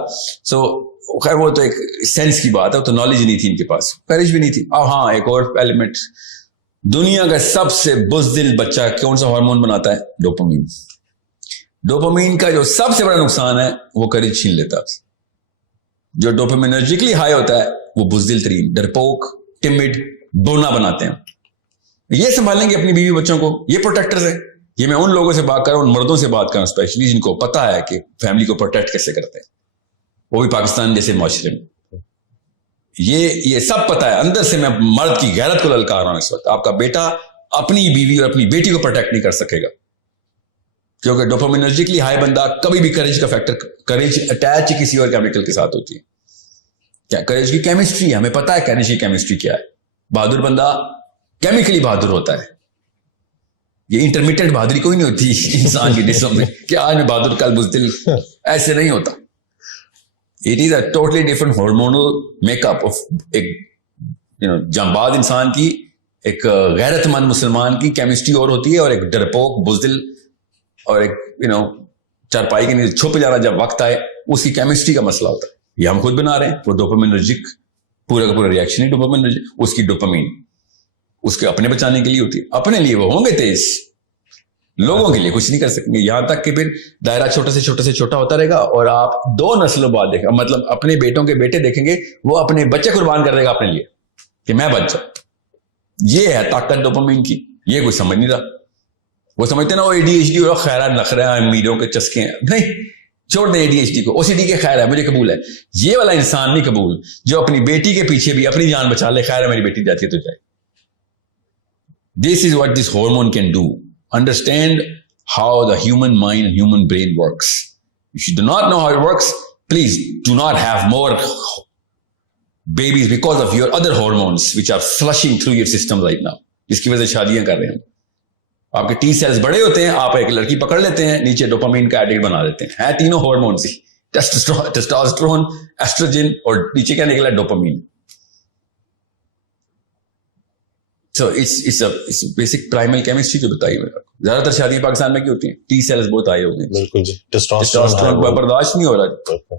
خیر وہ تو ایک سینس کی بات ہے, تو نالج نہیں تھی ان کے پاس, کریج بھی نہیں تھی. اب ہاں ایک اور ایلیمنٹ, دنیا کا سب سے بزدل بچہ کون سا ہارمون بناتا ہے؟ ڈوپامین. ڈوپامین کا جو سب سے بڑا نقصان ہے وہ کریج چھین لیتا ہے. جو ڈوپامینرجیکلی ہائی ہوتا ہے وہ بزدل ترین, ڈرپوک, ٹمڈ, بونا بناتے ہیں. یہ سنبھالیں گے اپنی بیوی بچوں کو, یہ پروٹیکٹرز ہیں. یہ میں ان لوگوں سے بات کر رہا ہوں, ان مردوں سے بات کر رہا ہوں اسپیشلی, جن کو پتا ہے کہ فیملی کو پروٹیکٹ کیسے کرتے ہیں, وہ بھی پاکستان جیسے معاشرے میں. یہ سب پتا ہے. اندر سے میں مرد کی غیرت کو للکار رہا ہوں اس وقت. آپ کا بیٹا اپنی بیوی اور اپنی بیٹی کو پروٹیکٹ نہیں کر سکے گا, کیونکہ ڈوپامینرجیکلی ہائی بندہ کبھی بھی کریج کا فیکٹر, کریج اٹیچ کسی اور کیمیکل کے ساتھ ہوتی ہے. کیا کریج کی کیمسٹری ہے, ہمیں پتا ہے کریج کی کیمسٹری کیا ہے. بہادر بندہ کیمیکلی بہادر ہوتا ہے. یہ انٹرمیٹنٹ بہادری کوئی نہیں ہوتی انسان کی جسم میں کہ آج میں بہادر کل بزدل, ایسے نہیں ہوتا. It is a totally different hormonal makeup of ایک جانباز انسان کی, ایک غیرت مند مسلمان کی کیمسٹری اور ہوتی ہے, اور ایک ڈرپوک بزدل اور ایک چارپائی کے نیچے چھپ جانا جب وقت آئے, اس کی کیمسٹری کا مسئلہ ہوتا ہے. یہ ہم خود بنا رہے ہیں. وہ ڈوپامینرجک پورا کا پورا ریئیکشن ہی ڈوپامینرجک, اس کی ڈوپامین اس کے اپنے بچانے کے لیے ہوتی ہے. اپنے لیے وہ ہوں گے تیز, لوگوں کے لیے کچھ نہیں کر سکیں گے, یہاں تک کہ پھر دائرہ چھوٹے سے چھوٹا ہوتا رہے گا, اور آپ 2 نسلوں بعد دیکھیں, مطلب اپنے بیٹوں کے بیٹے دیکھیں گے, وہ اپنے بچے قربان کر دے گا اپنے لیے کہ میں بچ جاؤں. یہ ہے طاقت ڈوپامین کی. یہ کوئی سمجھ نہیں رہا. وہ سمجھتے نا وہ ADHD اور خیرات نخرے ہیں, امیروں کے چسکے ہیں. نہیں, چھوڑ دیں ADHD کو, OCD کے خیر ہے, مجھے قبول ہے. یہ والا انسان نہیں قبول جو اپنی بیٹی کے پیچھے بھی اپنی جان بچا لے, خیر ہے میری بیٹی جاتی ہے تو جائے. This is what this hormone can do. Understand how the human mind and human brain works. If you do not know how it works, please do not have more babies because of your other hormones which are flushing through your system right now. جس کی وجہ سے شادیاں کر رہے ہیں. آپ کے T cells بڑے ہوتے ہیں, آپ ایک لڑکی پکڑ لیتے ہیں, نیچے ڈوپامین کا ایڈکٹ بنا دیتے ہیں. تینوں ہارمونز ہی, ٹیسٹوسٹرون, ایسٹروجن, اور نیچے کیا نکلا dopamine. So it's a basic primal chemistry جو بتائی میں. زیادہ تر شادی پاکستان میں کی ہوتی ہیں, T cells بہت آئے ہوئے ہیں. بالکل جی, ٹیسٹوسٹرون کو برداشت نہیں ہو رہا.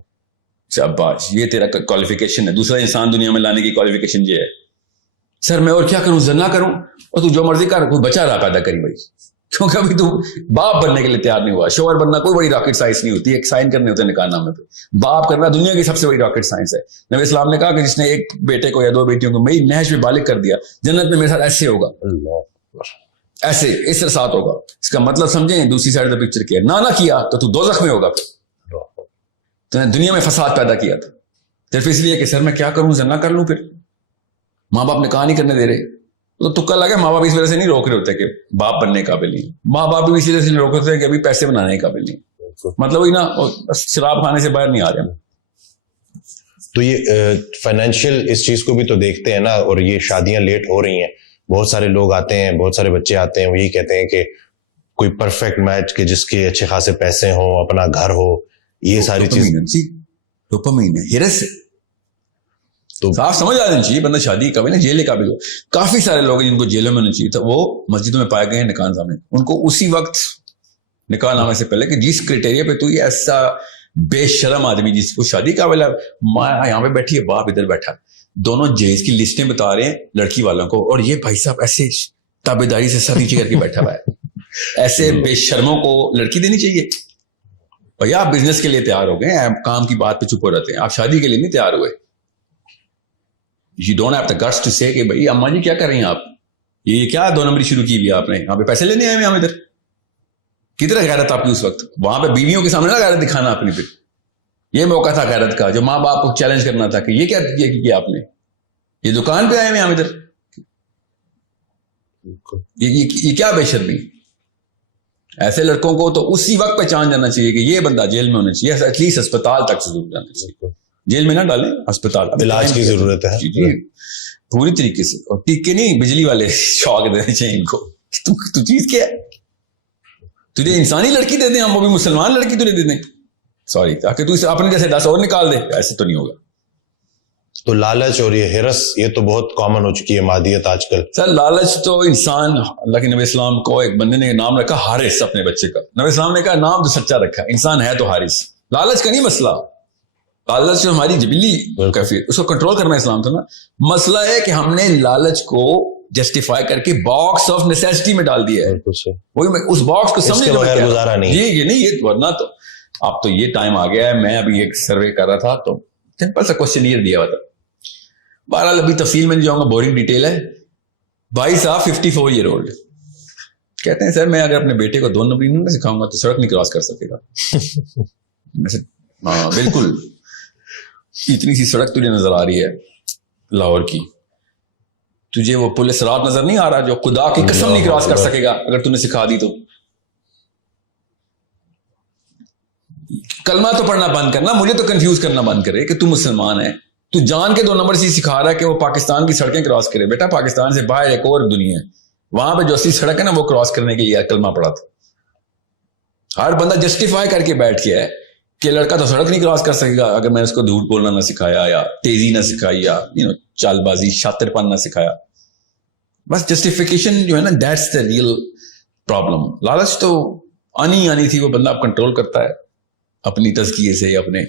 شاباش, یہ تیرا کوالیفیکیشن ہے. دوسرا انسان دنیا میں لانے کی کوالیفیکیشن یہ ہے. سر میں اور کیا کروں, زنا کروں, اور تو جو مرضی کر, کوئی بچہ رہا پیدا کری بھائی, کیونکہ ابھی تو باپ بننے کے لیے تیار نہیں ہوا. شوہر بننا کوئی بڑی راکٹ سائنس نہیں ہوتی, ایک سائن کرنے ہوتے ہیں نکاح نامے پہ. باپ کرنا دنیا کی سب سے بڑی راکٹ سائنس ہے. نبی اسلام نے کہا کہ جس نے ایک بیٹے کو یا 2 بیٹیوں کو میری نہج میں بالغ کر دیا, جنت میں میرے ساتھ ایسے ہوگا, ایسے اس طرح ساتھ ہوگا. اس کا مطلب سمجھیں دوسری سائڈ آف دا پکچر کیا, نہ کیا تو دوزخ میں ہوگا. تو نے دنیا میں فساد پیدا کیا تھا صرف اس لیے کہ سر میں کیا کروں, زنا کر لوں, پھر ماں باپ نے کہا نہیں کرنے دے رہے. تو تکا لگا, ماں باپ اس وجہ سے نہیں روک رہے ہوتے کہ باپ بننے کے قابل نہیں, ماں باپ بھی اسی وجہ سے روک رہے ہوتے ہیں کہ ابھی پیسے بنانے کے قابل نہیں. مطلب وہی نا, شراب کھانے سے باہر نہیں آ رہے. تو یہ فائنینشیل اس چیز کو بھی تو دیکھتے ہیں نا, اور یہ شادیاں لیٹ ہو رہی ہیں. بہت سارے لوگ آتے ہیں, بہت سارے بچے آتے ہیں, وہ یہی کہتے ہیں کہ کوئی پرفیکٹ میچ کہ جس کے اچھے خاصے پیسے ہوں, اپنا گھر ہو, یہ ساری چیز ڈوپامین ہے, ہرس ہے. تو صاف سمجھ آ جانا چاہیے بندہ شادی قابل ہے, جیل قابل ہو. کافی سارے لوگ جن کو جیلوں میں ہونا چاہیے تھا وہ مسجدوں میں پائے گئے ہیں نکاح نامے, ان کو اسی وقت نکاح نامے سے پہلے کہ جس کرائٹیریا پہ تو یہ ایسا بے شرم آدمی جس کو شادی قابل ہے, ماں یہاں پہ بیٹھی ہے, باپ ادھر بیٹھا, دونوں جیز کی لسٹیں بتا رہے ہیں لڑکی والوں کو, اور یہ بھائی صاحب ایسے تابے داری سے سر نیچے کر کے بیٹھا ہوا ہے. ایسے بے شرموں کو لڑکی دینی چاہیے. بھائی آپ بزنس کے لیے تیار ہو گئے, آپ کام کی بات پہ چپ ہو رہتے ہیں, آپ شادی کے لیے نہیں تیار ہوئے. You don't have the guts to say کہ بھائی اماں جی کیا کر رہی ہیں آپ, یہ کیا 2 نمبری شروع کی ہوئی آپ نے, یہاں پہ پیسے لینے آئے ہیں ہم ادھر. کدھر غیرت آپ کی اس وقت, وہاں پہ بیویوں کے سامنے نہ غیرت دکھانا اپنی. پھر یہ موقع تھا غیرت کا جو ماں باپ کو چیلنج کرنا تھا کہ یہ کیا آپ نے, یہ دکان پہ آئے ہیں ہم ادھر, یہ کیا بے شرمی. ایسے لڑکوں کو تو اسی وقت پہچان جانا چاہیے کہ یہ بندہ جیل میں ہونا چاہیے, ایٹ لیسٹ اسپتال تک ضرور جانا چاہیے. جیل میں نہ ڈالیں, اسپتال, علاج کی ضرورت ہے جی پوری طریقے سے. اور ٹیکے نہیں, بجلی والے شوق دینے چاہیے ان کو. تو چیز کیا ہے, تجھے انسانی لڑکی دے دیں ہم, وہ بھی مسلمان لڑکی تجھے دے دیں, سوری, تاکہ تو اپنے جیسے 10 اور نکال دے. ایسے تو نہیں ہوگا. تو لالچ اور یہ ہرس, یہ تو بہت کامن ہو چکی ہے مادیت آج کل. سر لالچ تو انسان, اللہ کے نبی اسلام کو ایک بندے نے نام رکھا حارث اپنے بچے کا. نبی اسلام نے کہا نام تو سچا رکھا, انسان ہے تو حارث. لالچ کا نہیں مسئلہ, لالچ جو ہماری جبلی کیفیت, اس کو کنٹرول کرنا اسلام تھا نا. مسئلہ ہے کہ ہم نے لالچ کو جسٹیفائی کر کے باکس آف نیسیسٹی میں ڈال دیا ہے. وہی اس باکس کو سمجھنے کے بغیر گزارا نہیں. یہ نہیں, یہ ورنہ تو اب تو یہ ٹائم آ گیا ہے. میں ابھی ایک سروے کر رہا تھا تو سمپل سا کوشچنئیر دیا ہوا تھا. بہرحال ابھی تفصیل میں نہیں جاؤں گا, بورنگ ڈیٹیل ہے. بھائی صاحب 54 ایئر اولڈ کہتے ہیں سر میں اگر اپنے بیٹے کو 2 نمبر نہیں سکھاؤں گا تو سڑک نہیں کراس کر سکے گا. ہاں بالکل, اتنی سی سڑک تجھے نظر آ رہی ہے لاہور کی, تجھے وہ پولیس رات نظر نہیں آ رہا جو خدا کی قسم نہیں کراس کر سکے گا اگر تم نے سکھا دی تو. کلمہ تو پڑھنا بند کرنا, مجھے تو کنفیوز کرنا بند کرے کہ تم مسلمان ہے. تو جان کے 2 نمبر سے سکھا رہا ہے کہ وہ پاکستان کی سڑکیں کراس کرے. بیٹا پاکستان سے باہر ایک اور دنیا ہے, وہاں پہ جو اصلی سڑک ہے نا وہ کراس کرنے کے لیے کلمہ پڑھا تھا. ہر بندہ جسٹیفائی کر کے بیٹھ گیا ہے کہ لڑکا تو سڑک نہیں کراس کر سکے گا اگر میں اس کو جھوٹ بولنا نہ سکھایا یا تیزی نہ سکھائی یا چال بازی شاطر پن نہ سکھایا. بس جسٹیفیکیشن جو ہے نا, دیٹس دا ریئل پرابلم. لالچ تو آنی تھی, وہ بندہ اب کنٹرول کرتا ہے اپنی تزکیے سے یا اپنے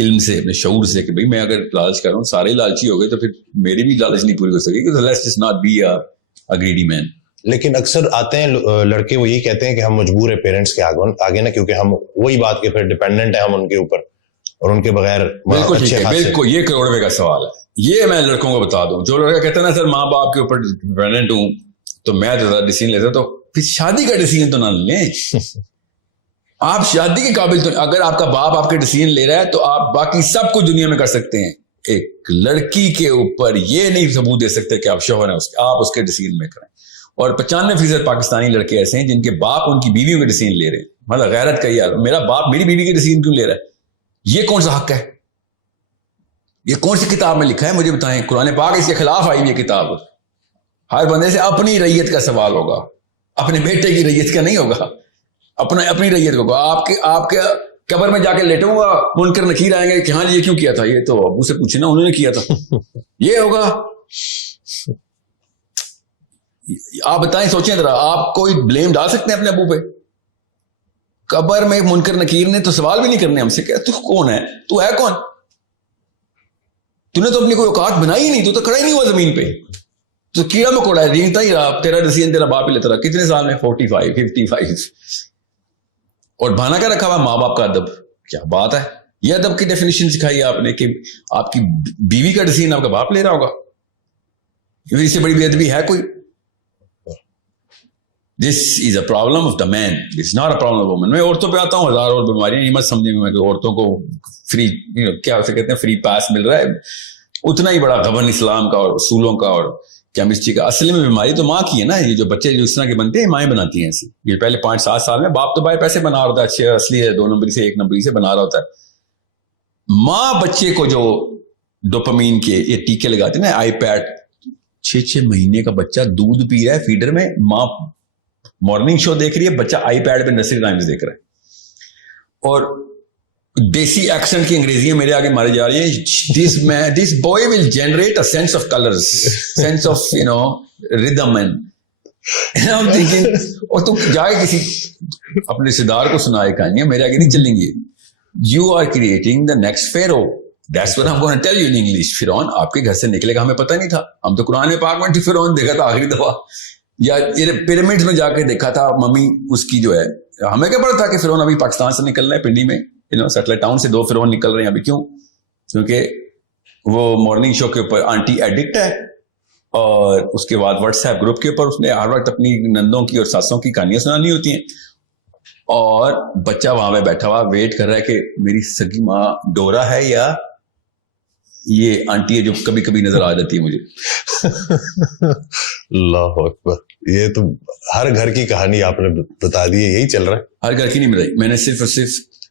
علم سے, اپنے شعور سے, کہ بھئی میں اگر لالچ کر رہا ہوں, سارے لالچی ہو گئے تو پھر میری بھی لالچ نہیں پوری ہو سکے گی. Let's just not be a greedy man. لیکن اکثر آتے ہیں لڑکے, وہ یہی کہتے ہیں کہ ہم مجبور ہیں پیرنٹس کے آگے نا, کیونکہ ہم وہی بات کہ پھر ڈیپینڈنٹ ہیں ہم ان کے اوپر, اور ان کے بغیر. بالکل ٹھیک ہے, بالکل یہ کروڑ روپے کا سوال ہے. یہ میں لڑکوں کو بتا دوں, جو لڑکا کہتا ہے نا سر ماں باپ کے اوپر ڈیپینڈنٹ ہوں تو میں تو زیادہ ڈیسیژن لیتا, تو پھر شادی کا ڈیسیژن تو نہ لیں. آپ شادی کے قابل تو, اگر آپ کا باپ آپ کے ڈیسیژن لے رہا ہے تو آپ باقی سب کچھ دنیا میں کر سکتے ہیں. ایک لڑکی کے اوپر یہ نہیں ثبوت دے سکتے کہ آپ شوہر ہیں, آپ اس کے ڈیسیژن میں کریں. اور 95% پاکستانی لڑکے ایسے ہیں جن کے باپ ان کی بیویوں کے ڈیسیژن لے رہے ہیں. مطلب غیرت کا یار, میرا باپ میری بیوی کے ڈیسیژن کیوں لے رہا ہے؟ یہ کون سا حق ہے؟ یہ کون سی کتاب میں لکھا ہے مجھے بتائیں. قرآن پاک اس کے خلاف آئی یہ کتاب. ہر بندے سے اپنی ریت کا سوال ہوگا, اپنے بیٹے کی ریت کا نہیں ہوگا, اپنی ریت ہوگا. آپ کے قبر میں جا کے لیٹوں گا, منکر نکیر آئیں گے کہ ہاں جی یہ کیوں کیا تھا, یہ تو ابو سے پوچھنا انہوں نے کیا تھا. یہ ہوگا. آپ بتائیں, سوچیں ذرا, آپ کوئی بلیم ڈال سکتے ہیں اپنے ابو پہ؟ قبر میں منکر نکیر نے تو سوال بھی نہیں کرنے ہم سے کہ تو کون ہے, تو ہے کون, تو نے تو اپنی کوئی اوقات بنائی ہی نہیں, تو کھڑا ہی نہیں ہوا زمین پہ, تو کیڑا مکوڑا ہے, رینگتا ہی رہا. تیرا ڈیسیژن تیرا باپ ہی لیتا رہا. کتنے سال میں؟ 45 55. اور بہانا کیا رکھا ہوا ماں باپ کا ادب. کیا بات ہے, یہ ادب کی ڈیفینیشن سکھائی آپ نے کہ آپ کی بیوی کا ڈیسیژن آپ کا باپ لے رہا ہوگا. اس سے بڑی بے ادبی ہے کوئی؟ This is a problem of the man. This is not a problem of woman. میں عورتوں پہ آتا ہوں, ہزار اور بیماریاں, یہ مت سمجھیں میں کہ عورتوں کو فری کیا اسے کہتے ہیں فری پاس مل رہا ہے. اتنا ہی بڑا غبن اسلام کا اور اصولوں کا اور کیمسٹری کا. اصل میں بیماری تو ماں کی ہے نا. یہ جو بچے جو اس طرح کے بنتے ہیں مائیں بناتی ہیں ایسے. یہ پہلے 5-7 سال میں باپ تو بھائی پیسے بنا رہا ہوتا ہے, اچھے اصلی ہے 2 نمبری سے 1 نمبری سے بنا رہا ہوتا ہے. ماں بچے کو جو ڈوپامین کے یہ ٹیکے لگاتے ہیں نا, آئی پیڈ, 6 مہینے کا بچہ دودھ پی رہا ہے فیڈر میں, ماں مارننگ شو دیکھ رہی ہے, بچہ آئی پیڈ پہ نرسری رائمز دیکھ رہا ہے, اور دیسی ایکسنٹ کی انگریزیاں میرے آگے ماری جا رہی ہیں. This boy will generate a sense of colours, sense of rhythm and I'm thinking, اور تم جائے کسی اپنے رشتے دار کو سنائے کہانیاں, میرے آگے نہیں چلیں گی. You are creating the next Pharaoh. That's what I'm going to tell you in English. فرعون آپ کے گھر سے نکلے گا, ہمیں پتہ نہیں تھا. ہم تو قرآن پاک میں فرعون دیکھا تھا آخری دفعہ, یا پیرامڈ میں جا کے دیکھا تھا ممی اس کی جو ہے. ہمیں کیا پتا تھا کہ فرعون ابھی پاکستان سے نکل رہا ہے, پنڈی میں سیٹلائٹ ٹاؤن سے 2 فرعون نکل رہے ہیں ابھی. کیوں؟ کیونکہ وہ مارننگ شو کے اوپر آنٹی ایڈکٹ ہے, اور اس کے بعد واٹس ایپ گروپ کے اوپر اس نے ہر وقت اپنی نندوں کی اور ساسوں کی کہانیاں سنانی ہوتی ہیں, اور بچہ وہاں پہ بیٹھا ہوا ویٹ کر رہا ہے کہ میری سگی ماں ڈورا ہے یا یہ آنٹی ہے جو کبھی کبھی نظر آ جاتی ہے مجھے. اللہ اکبر, یہ تو ہر گھر کی کہانی آپ نے بتا دی ہے, یہی چل رہا ہے. ہر گھر کی نہیں بتائی میں نے, صرف اور صرف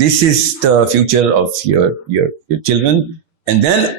This is the future of your children. And then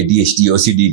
ADHD, OCD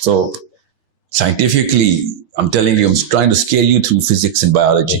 So scientifically, I'm telling you, I'm trying to scale you through physics and biology.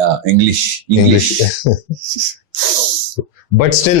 Yeah, English. But still,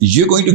you're going to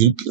you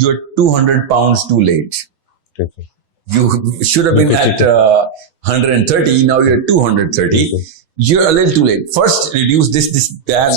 you are 200 pounds too late. You should have been at 130, now you're 230. You're a little too late. First reduce this that,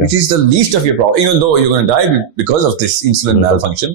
which is the least of your problem, even though you're going to die because of this insulin malfunction.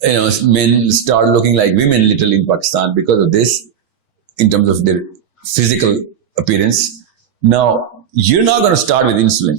You know, men start looking like women literally in Pakistan because of this, in terms of their physical appearance. Now, you're not going to start with insulin.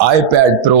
iPad Pro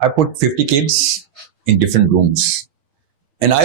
I put 50 kids in different rooms and I,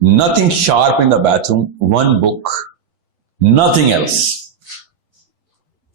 nothing sharp in the bathroom, one book, nothing else.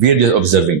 we are just observing.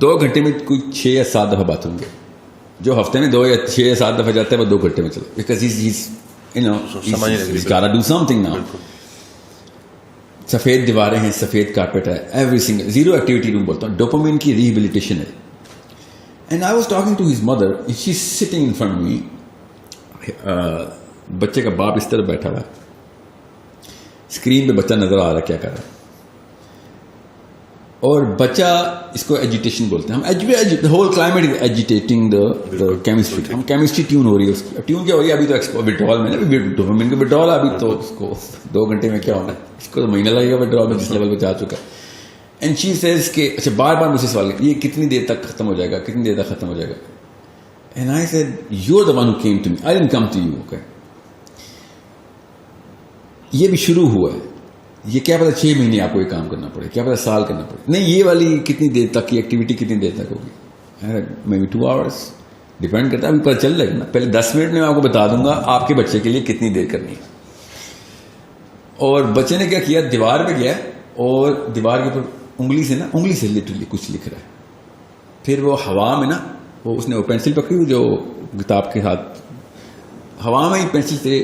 2 گھنٹے میں کوئی 6 یا 7 دفعہ bath room گئے. جو ہفتے میں 2 یا 6 یا 7 دفعہ جاتا ہے وہ 2 گھنٹے میں چلا, because he's gotta do something now. سفید دیواریں ہیں, سفید کارپیٹ ہے, every single zero activity room بولتا ہوں, ڈوپامین کی ریہیبلیٹیشن ہے. And I was talking to his mother, she is sitting in front me. بچے کا باپ اس طرح بیٹھا ہوا ہے, اسکرین پہ بچہ نظر آ رہا ہے کیا کر رہا ہے, اور بچہ اس کو ایجیٹیشن بولتے ہیں ہم. ہول کلائمیٹ از ایجیٹیٹنگ دا کیمسٹری. ہم کیمسٹری ٹیون ہو رہی ہے اس کی. ٹیون کیا ہو رہی ہے ابھی تو وڈرال میں نا, ڈوپامین کا وڈرال ہے ابھی تو اس کو 2 گھنٹے میں کیا ہونا ہے, اس کو تو مہینہ لگے گا وڈرال میں جس لیول پہ جا چکا ہے. اینڈ شی سیز کہ اچھا بار بار مجھ سے سوال یہ کتنی دیر تک ختم ہو جائے گا, کتنی دیر تک ختم ہو جائے گا. And I said you are the one who came to me, I didn't come to you. Okay یہ بھی شروع ہوا ہے, یہ کیا پتا 6 مہینے آپ کو یہ کام کرنا پڑے, کیا پتا سال کرنا پڑے. نہیں یہ والی کتنی دیر تک کی ایکٹیویٹی کتنی دیر تک ہوگی, مے بی 2 آورس, ڈیپینڈ کرتا ہے. ابھی پتہ چل رہا ہے نا, پہلے 10 منٹ میں آپ کو بتا دوں گا آپ کے بچے کے لیے کتنی دیر کرنی ہے. اور بچے نے کیا کیا, دیوار پہ گیا اور دیوار کے اوپر انگلی سے لٹرلی کچھ لکھ رہا ہے. پھر وہ ہوا میں نا, وہ اس نے وہ پینسل پکڑی ہوئی جو کتاب کے ساتھ, ہوا میں ہی پینسل سے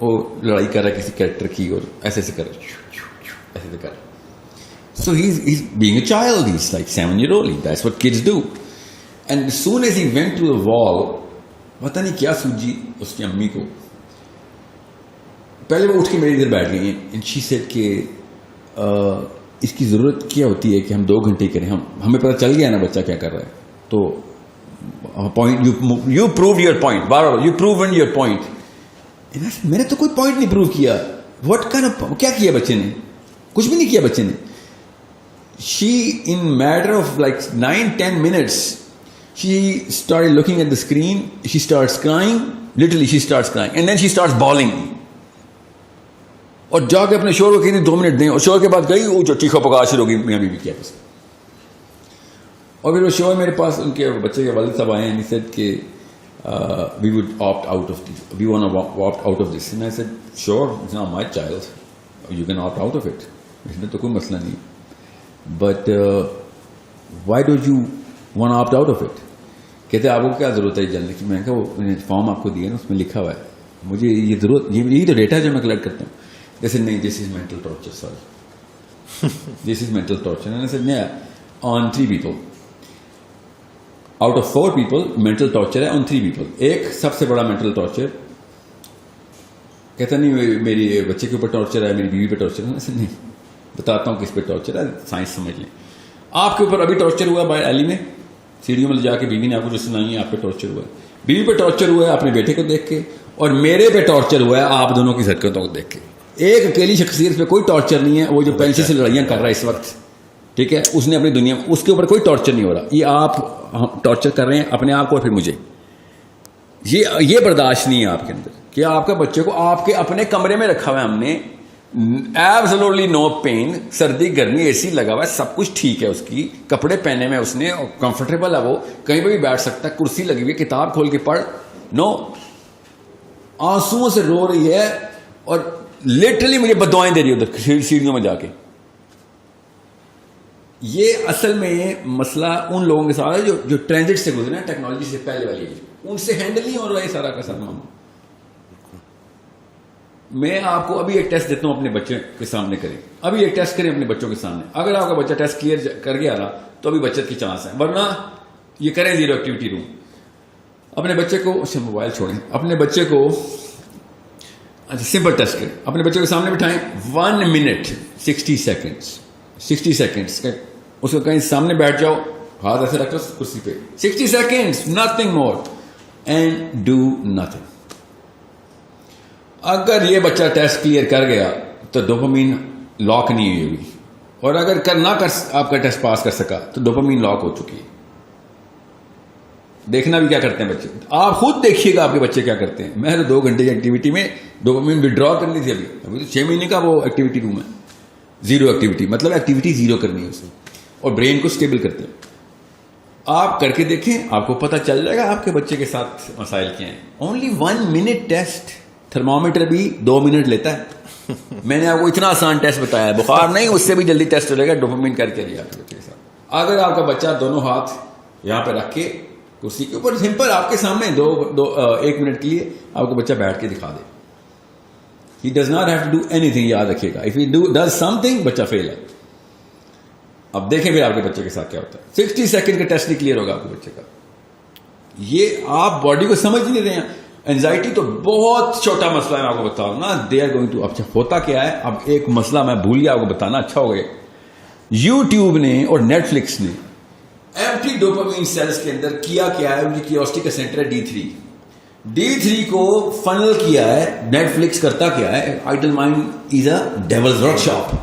وہ لڑائی کر رہا ہے کسی کریکٹر کی, اور ایسے ایسے کر رہا ہے, ایسے ایسے کر رہا ہے. سو he's being a child, he's like 7-year-old, that's what kids do. And as soon as he went to the wall, پتہ نہیں کیا سوجی اس کی امی کو, پہلے وہ اٹھ کے میری ادھر بیٹھ گئی ہیں. and she said کہ اس کی ضرورت کیا ہوتی ہے کہ ہم 2 گھنٹے کریں, ہمیں پتہ چل گیا نا بچہ کیا کر رہا ہے, تو point you proved your point, bar you proven your point. میں نے تو کوئی پوائنٹ نہیں پروو کیا. واٹ کیا کیا بچے نے, کچھ بھی نہیں کیا بچے نے. She in matter of like 9-10 minutes she started looking at the screen, she starts crying, literally she starts crying, and then she starts bawling. اور جا کے اپنے شوہر کو کہتے 2 منٹ دیں, اور شوہر کے بعد گئی وہ جو چیخا پکا شروع ہو گئی میاں بیوی کیا بس. اور پھر وہ شوہر میرے پاس ان کے بچے کے والد صاحب آئے ہیں, he said کہ we would opt out of this, we want to opt out of this. And I said sure, it's not my child, you can opt out of it, اس میں تو کوئی مسئلہ نہیں. But why don't you want to opt out of it? کہتے آپ کو کیا ضرورت ہے جاننے کی. میں نے کہا وہ فارم آپ کو دیا نا, اس میں لکھا ہوا ہے, مجھے یہ ضرورت, یہی تو ڈیٹا جو میں کلیکٹ کرتا ہوں. جیسے نہیں, this is mental torture, sorry this is mental torture. And I said yeah, on 3 people out of 4 people mental torture ہے on 3 people. ایک سب سے بڑا mental torture کہتا نہیں میری بچے کے اوپر ٹارچر ہے, میری بیوی پہ ٹارچر ہے. ایسے نہیں, بتاتا ہوں کس پہ ٹارچر ہے, سائنس سمجھ لیں. آپ کے اوپر ابھی ٹارچر ہوا بائی علی میں, سیڑھیوں میں لے جا کے بیوی نے آپ کو جو سنائی ہے, آپ پہ ٹارچر ہوا ہے. بیوی پہ ٹارچر ہوا ہے اپنے بیٹے کو دیکھ کے, اور میرے پہ ٹارچر ہوا ہے آپ دونوں کی حرکتوں کو دیکھ کے. ایک اکیلی شخصیت پہ کوئی ٹارچر نہیں ہے, وہ جو پینسل سے لڑائیاں کر رہا ہے اس وقت, ٹھیک ہے, اس نے اپنی دنیا میں, اس کے اوپر کوئی ٹارچر نہیں ہو رہا. یہ آپ ٹارچر کر رہے ہیں اپنے آپ کو اور پھر مجھے. یہ برداشت نہیں ہے آپ کے اندر کہ آپ کا بچے کو آپ کے اپنے کمرے میں رکھا ہوا ہے ہم نے, ایبسولوٹلی نو پین, سردی گرمی اے سی لگا ہوا ہے, سب کچھ ٹھیک ہے, اس کی کپڑے پہنے میں اس نے, کمفرٹیبل ہے, وہ کہیں پہ بھی بیٹھ سکتا ہے, کرسی لگی ہوئی, کتاب کھول کے پڑھ. نو, آنسوؤں سے رو رہی ہے اور لٹرلی مجھے بدوائیں دے رہی ہے ادھر سیڑھیوں میں جا کے. یہ اصل میں مسئلہ ان لوگوں کے ساتھ ہے جو ٹرانزٹ سے گزرے ہیں, ٹیکنالوجی سے پہلے والی, ان سے ہینڈل نہیں ہو رہا ہے سارا کا سارا معاملہ. میں آپ کو ابھی ایک ٹیسٹ دیتا ہوں, اپنے بچے کے سامنے کریں, ابھی ایک ٹیسٹ کریں اپنے بچوں کے سامنے. اگر آپ کا بچہ ٹیسٹ کلیئر کر گیا نا تو ابھی بچت کی چانس ہے, ورنہ یہ کریں زیرو ایکٹیویٹی روم. اپنے بچے کو, اچھا موبائل چھوڑیں, اپنے بچے کو سمپل ٹیسٹ کریں, اپنے بچے کو سامنے بٹھائیں, 1 minute 60 seconds اس کو کہیں سامنے بیٹھ جاؤ, ہاتھ ایسے رکھ لو کرسی پہ, 60 seconds, nothing more, and do nothing. اگر یہ بچہ ٹیسٹ کلیئر کر گیا تو ڈوپامین لاک نہیں ہوئی ہوگی, اور اگر آپ کا ٹیسٹ پاس کر سکا تو ڈوپامین لاک ہو چکی ہے. دیکھنا بھی کیا کرتے ہیں بچے, آپ خود دیکھیے گا آپ کے بچے کیا کرتے ہیں. میں تو 2 گھنٹے کی ایکٹیویٹی میں ڈوپامین وڈرا کرنی تھی, ابھی تو 6 مہینے کا وہ ایکٹیویٹی روم ہے, زیرو ایکٹیویٹی, مطلب ایکٹیویٹی زیرو کرنی ہے اسے, اور برین کو اسٹیبل کرتے ہیں. آپ کر کے دیکھیں, آپ کو پتہ چل جائے گا آپ کے بچے کے ساتھ مسائل کیا ہیں. اونلی 1 minute ٹیسٹ, تھرمامیٹر بھی 2 منٹ لیتا ہے. میں نے آپ کو اتنا آسان ٹیسٹ بتایا ہے, بخار نہیں, اس سے بھی جلدی ٹیسٹ ہو جائے گا, ڈوپامین کر کے لیا آپ کے بچے کے ساتھ. اگر آپ کا بچہ دونوں ہاتھ یہاں پہ رکھ کے کرسی کے اوپر سمپل آپ کے سامنے ایک منٹ کے لیے آپ کا بچہ بیٹھ کے دکھا دے. He does not have to do anything. یاد رکھیے گا, if he does something, بچہ فیل ہے. اب دیکھیں پھر آپ کے بچے کے ساتھ کیا ہوتا ہے. 60 سیکنڈ کا ٹیسٹ نہیں کلیئر ہوگا آپ کے بچے کا. یہ آپ باڈی کو سمجھ نہیں رہے ہیں. اینزائٹی تو بہت چھوٹا مسئلہ ہے, میں آپ کو بتاؤں نا. دے آر گوئنگ ٹو, اب ہوتا کیا ہے, اب ایک مسئلہ میں بھول گیا آپ کو بتانا, اچھا ہو گیا. یوٹیوب نے اور نیٹ فلکس نے ایمپٹی ڈوپامین سیلز کے اندر کیا ہے, ان کی کیوریوسٹی کا سینٹر ہے D3 کو فنل کیا ہے. نیٹ فلکس کرتا کیا ہے, idle mind is a devil's workshop.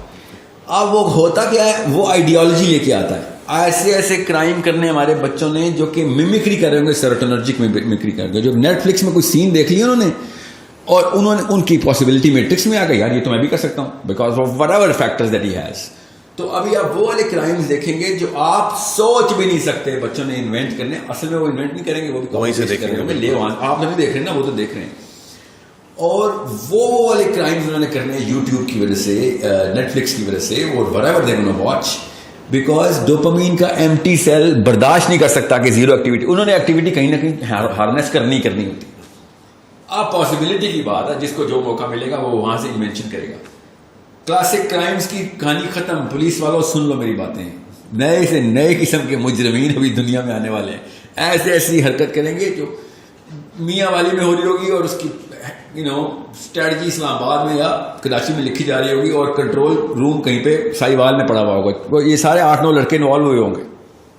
اب وہ ہوتا کیا ہے, وہ آئیڈیالوجی لے کے آتا ہے. ایسے کرائم کرنے ہمارے بچوں نے جو کہ ممکری کر رہے ہوں گے, سیروٹونرجک ممکری کر رہے ہیں, جو نیٹ فلکس میں کوئی سین دیکھ لیا انہوں نے اور انہوں نے ان کی پاسبلٹی میٹرکس میں آ گئی, یار یہ تو میں بھی کر سکتا ہوں, because of what ever factors that he has. تو ابھی آپ وہ والے کرائمز دیکھیں گے جو آپ سوچ بھی نہیں سکتے بچوں نے انوینٹ کرنے. اصل میں وہ انوینٹ نہیں کریں گے, وہ بھی وہیں سے دیکھیں گے. آپ نہیں دیکھ رہے ہیں نا, وہ تو دیکھ رہے ہیں. اور وہ والے کرائمز انہوں نے کرنے یوٹیوب کی وجہ سے, نیٹ فلکس کی وجہ سے, اور whatever they gonna watch, because dopamine کا ایمٹی سیل برداشت نہیں کر سکتا کہ زیرو ایکٹیویٹی. انہوں نے ایکٹیویٹی کہیں نہ کہیں ہارنیس کرنی ہوتی. آپ پاسبلٹی کی بات ہے, جس کو جو موقع ملے گا وہ وہاں سے انوینشن کرے گا. کلاسک کرائمز کی کہانی ختم. پولیس والوں سن لو میری باتیں, نئے سے نئے قسم کے مجرمین ابھی دنیا میں آنے والے ہیں. ایسی حرکت کریں گے جو میاں والی میں ہو رہی ہوگی, اور اس کی اسٹریٹجی اسلام آباد میں یا کراچی میں لکھی جا رہی ہوگی, اور کنٹرول روم کہیں پہ سائی وال میں پڑا ہوا ہوگا. یہ سارے 8-9 لڑکے انوالو ہوئے ہوں گے.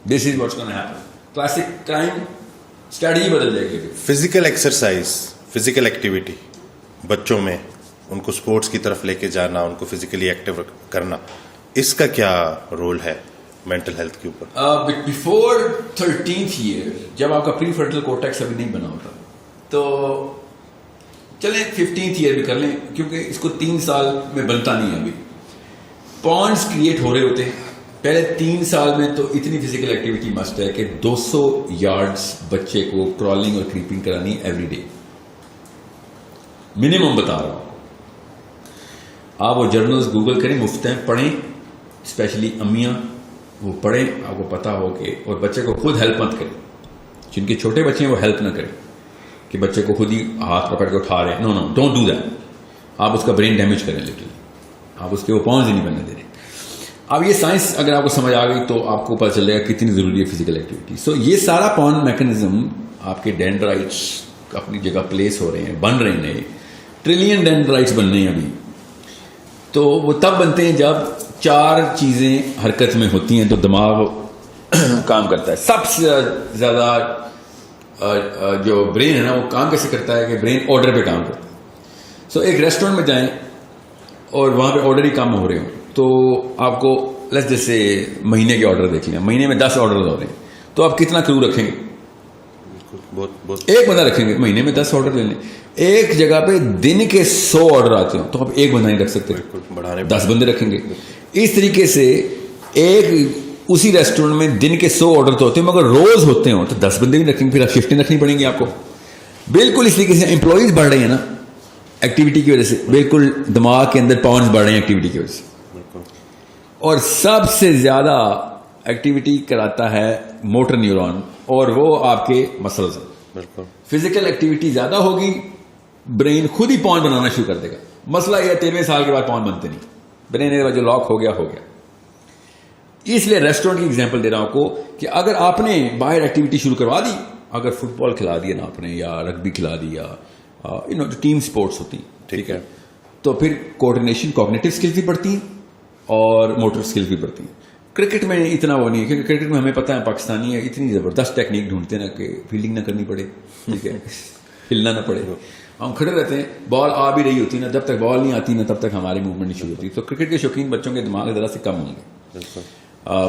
This is what's gonna happen. Classic crime strategy بدل جائے گی. فزیکل ایکسرسائز, فزیکل ایکٹیویٹی بچوں میں, ان کو اسپورٹس کی طرف لے کے جانا, ان کو فزیکلی ایکٹیو کرنا, اس کا کیا رول ہے مینٹل ہیلتھ کے اوپر؟ بیفور 13th ایئر, جب آپ کا پری فرنٹل کورٹیکس ابھی نہیں بنا ہوتا, تو چلیں 15th ایئر بھی کر لیں, کیونکہ اس کو 3 سال میں بنتا نہیں ہے. ابھی پونڈس کریٹ ہو رہے ہوتے ہیں. پہلے 3 سال میں تو اتنی فزیکل ایکٹیویٹی مسٹ ہے کہ 200 یارڈس بچے کو کرالنگ اور کریپنگ کرانی ایوری ڈے, منیمم بتا رہا ہوں. آپ وہ جرنلز گوگل کریں, مفت ہیں, پڑھیں. اسپیشلی امیاں وہ پڑھیں, آپ کو پتا ہو کہ, اور بچے کو خود ہیلپ مت کریں. جن کے چھوٹے بچے ہیں وہ ہیلپ نہ کریں کہ بچے کو خود ہی ہاتھ پکڑ کے اٹھا رہے ہیں. نو ڈونٹ ڈو دیٹ. آپ اس کا برین ڈیمیج کریں لٹرلی. آپ اس کے وہ پاؤنز ہی نہیں بننے دے رہے. اب یہ سائنس اگر آپ کو سمجھ آ گئی تو آپ کو پتہ چلے گا کتنی ضروری ہے فزیکل ایکٹیویٹی. سو یہ سارا پاؤنڈ میکنزم آپ کے ڈینڈرائٹس اپنی جگہ پلیس ہو رہے ہیں, بن رہے ہیں, نئے ٹریلین ڈینڈرائٹس بن رہے ہیں ابھی. تو وہ تب بنتے ہیں جب 4 چیزیں حرکت میں ہوتی ہیں تو دماغ کام کرتا ہے. سب سے زیادہ جو برین ہے نا, وہ کام کیسے کرتا ہے کہ برین آرڈر پہ کام کرتا ہے. سو ایک ریسٹورینٹ میں جائیں اور وہاں پہ آرڈر ہی کام ہو رہے ہوں, تو آپ کو جیسے مہینے کے آرڈر دیکھ لیں, مہینے میں 10 آرڈر ہو رہے ہیں, تو آپ کتنا کرو رکھیں گے؟ ایک بندہ رکھیں گے. مہینے میں 10 آرڈر لے لیں. ایک جگہ پہ دن کے 100 آرڈر آتے ہوں تو آپ ایک بندہ نہیں رکھ سکتے, 10 بندے رکھیں گے. اس طریقے سے اسی ریسٹورینٹ میں دن کے 100 آرڈر تو ہوتے ہیں, مگر روز ہوتے ہوں تو 10 بندے بھی رکھیں گے. پھر آپ شفٹیں رکھنی پڑیں گی آپ کو. بالکل اس طریقے سے امپلائیز بڑھ رہے ہیں نا ایکٹیویٹی کی وجہ سے. بالکل دماغ کے اندر پاؤنڈز بڑھ رہے ہیں ایکٹیویٹی کی وجہ سے. اور سب سے زیادہ ایکٹیویٹی کراتا ہے موٹر نیورون, اور وہ آپ کے مسلز ہیں. فزیکل ایکٹیویٹی زیادہ ہوگی, برین خود ہی پاؤنڈ بنانا شروع کر دے گا. مسئلہ یہ 13ویں سال کے بعد پاؤنڈ بنتے نہیں. برین جو لاک ہو گیا. اس لیے ریسٹورینٹ کی ایگزامپل دے رہا ہوں کو کہ اگر آپ نے باہر ایکٹیویٹی شروع کروا دی, اگر فٹ بال کھلا دیا نا آپ نے, یا رگبی کھلا دیا, جو ٹیم سپورٹس ہوتی ہیں, ٹھیک ہے, تو پھر کوآرڈینیشن, کوگنیٹو اسکلز بھی بڑھتی ہیں اور موٹر اسکلز بھی بڑھتی ہیں. کرکٹ میں اتنا وہ نہیں ہے, کیونکہ کرکٹ میں ہمیں پتہ ہے پاکستانی ہے اتنی زبردست ٹیکنیک ڈھونڈتے ہیں نا کہ فیلڈنگ نہ کرنی پڑے, ٹھیک ہے, ہلنا نہ پڑے. ہم کھڑے رہتے ہیں, بال آ بھی رہی ہوتی ہے نا, جب تک بال نہیں آتی نا تب تک ہماری موومنٹ نہیں شروع ہوتی. تو کرکٹ کے شوقین بچوں کے دماغ ذرا سے کم ہوں گے.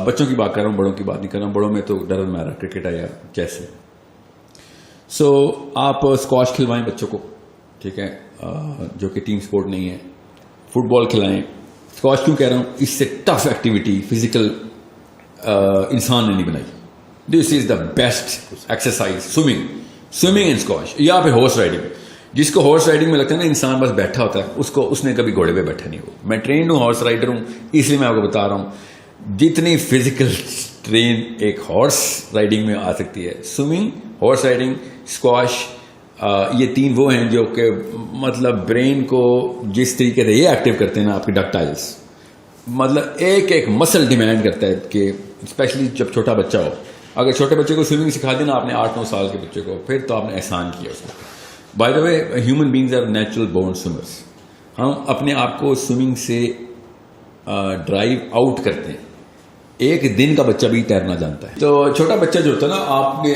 بچوں کی بات کر رہا ہوں, بڑوں کی بات نہیں کر رہا ہوں. بڑوں میں تو ڈر مارا کرکٹ ہے یا چیس ہے. سو آپ اسکواش کھلوائیں بچوں کو, ٹھیک ہے, جو کہ ٹیم سپورٹ نہیں ہے. فٹ بال کھلائیں. اسکواش کیوں کہہ رہا ہوں, اس سے ٹف ایکٹیویٹی فزیکل انسان نے نہیں بنائی. This is the best exercise, swimming and squash. یا پھر ہارس رائڈنگ. جس کو ہارس رائڈنگ میں لگتا ہے نا انسان بس بیٹھا ہوتا ہے, اس نے کبھی گھوڑے پہ بیٹھا نہیں ہو. میں ٹرینڈ ہوں, ہارس رائڈر ہوں, اس لیے میں آپ کو بتا رہا ہوں جتنی فزیکل ٹرین ایک ہارس رائڈنگ میں آ سکتی ہے. سوئمنگ, ہارس رائڈنگ, اسکواش, یہ 3 وہ ہیں جو کہ مطلب برین کو جس طریقے سے یہ ایکٹیو کرتے ہیں نا آپ کے ڈکٹائلس, مطلب ایک مسل ڈیمانڈ کرتا ہے کہ اسپیشلی جب چھوٹا بچہ ہو, اگر چھوٹے بچے کو سوئمنگ سکھا دینا آپ نے 8-9 سال کے بچے کو, پھر تو آپ نے احسان کیا اس کو. By the way human beings are natural born swimmers. ہم اپنے آپ کو سوئمنگ سے ڈرائیو آؤٹ کرتے ہیں. ایک دن کا بچہ بھی تیرنا جانتا ہے. تو چھوٹا بچہ جو ہوتا ہے نا, آپ نے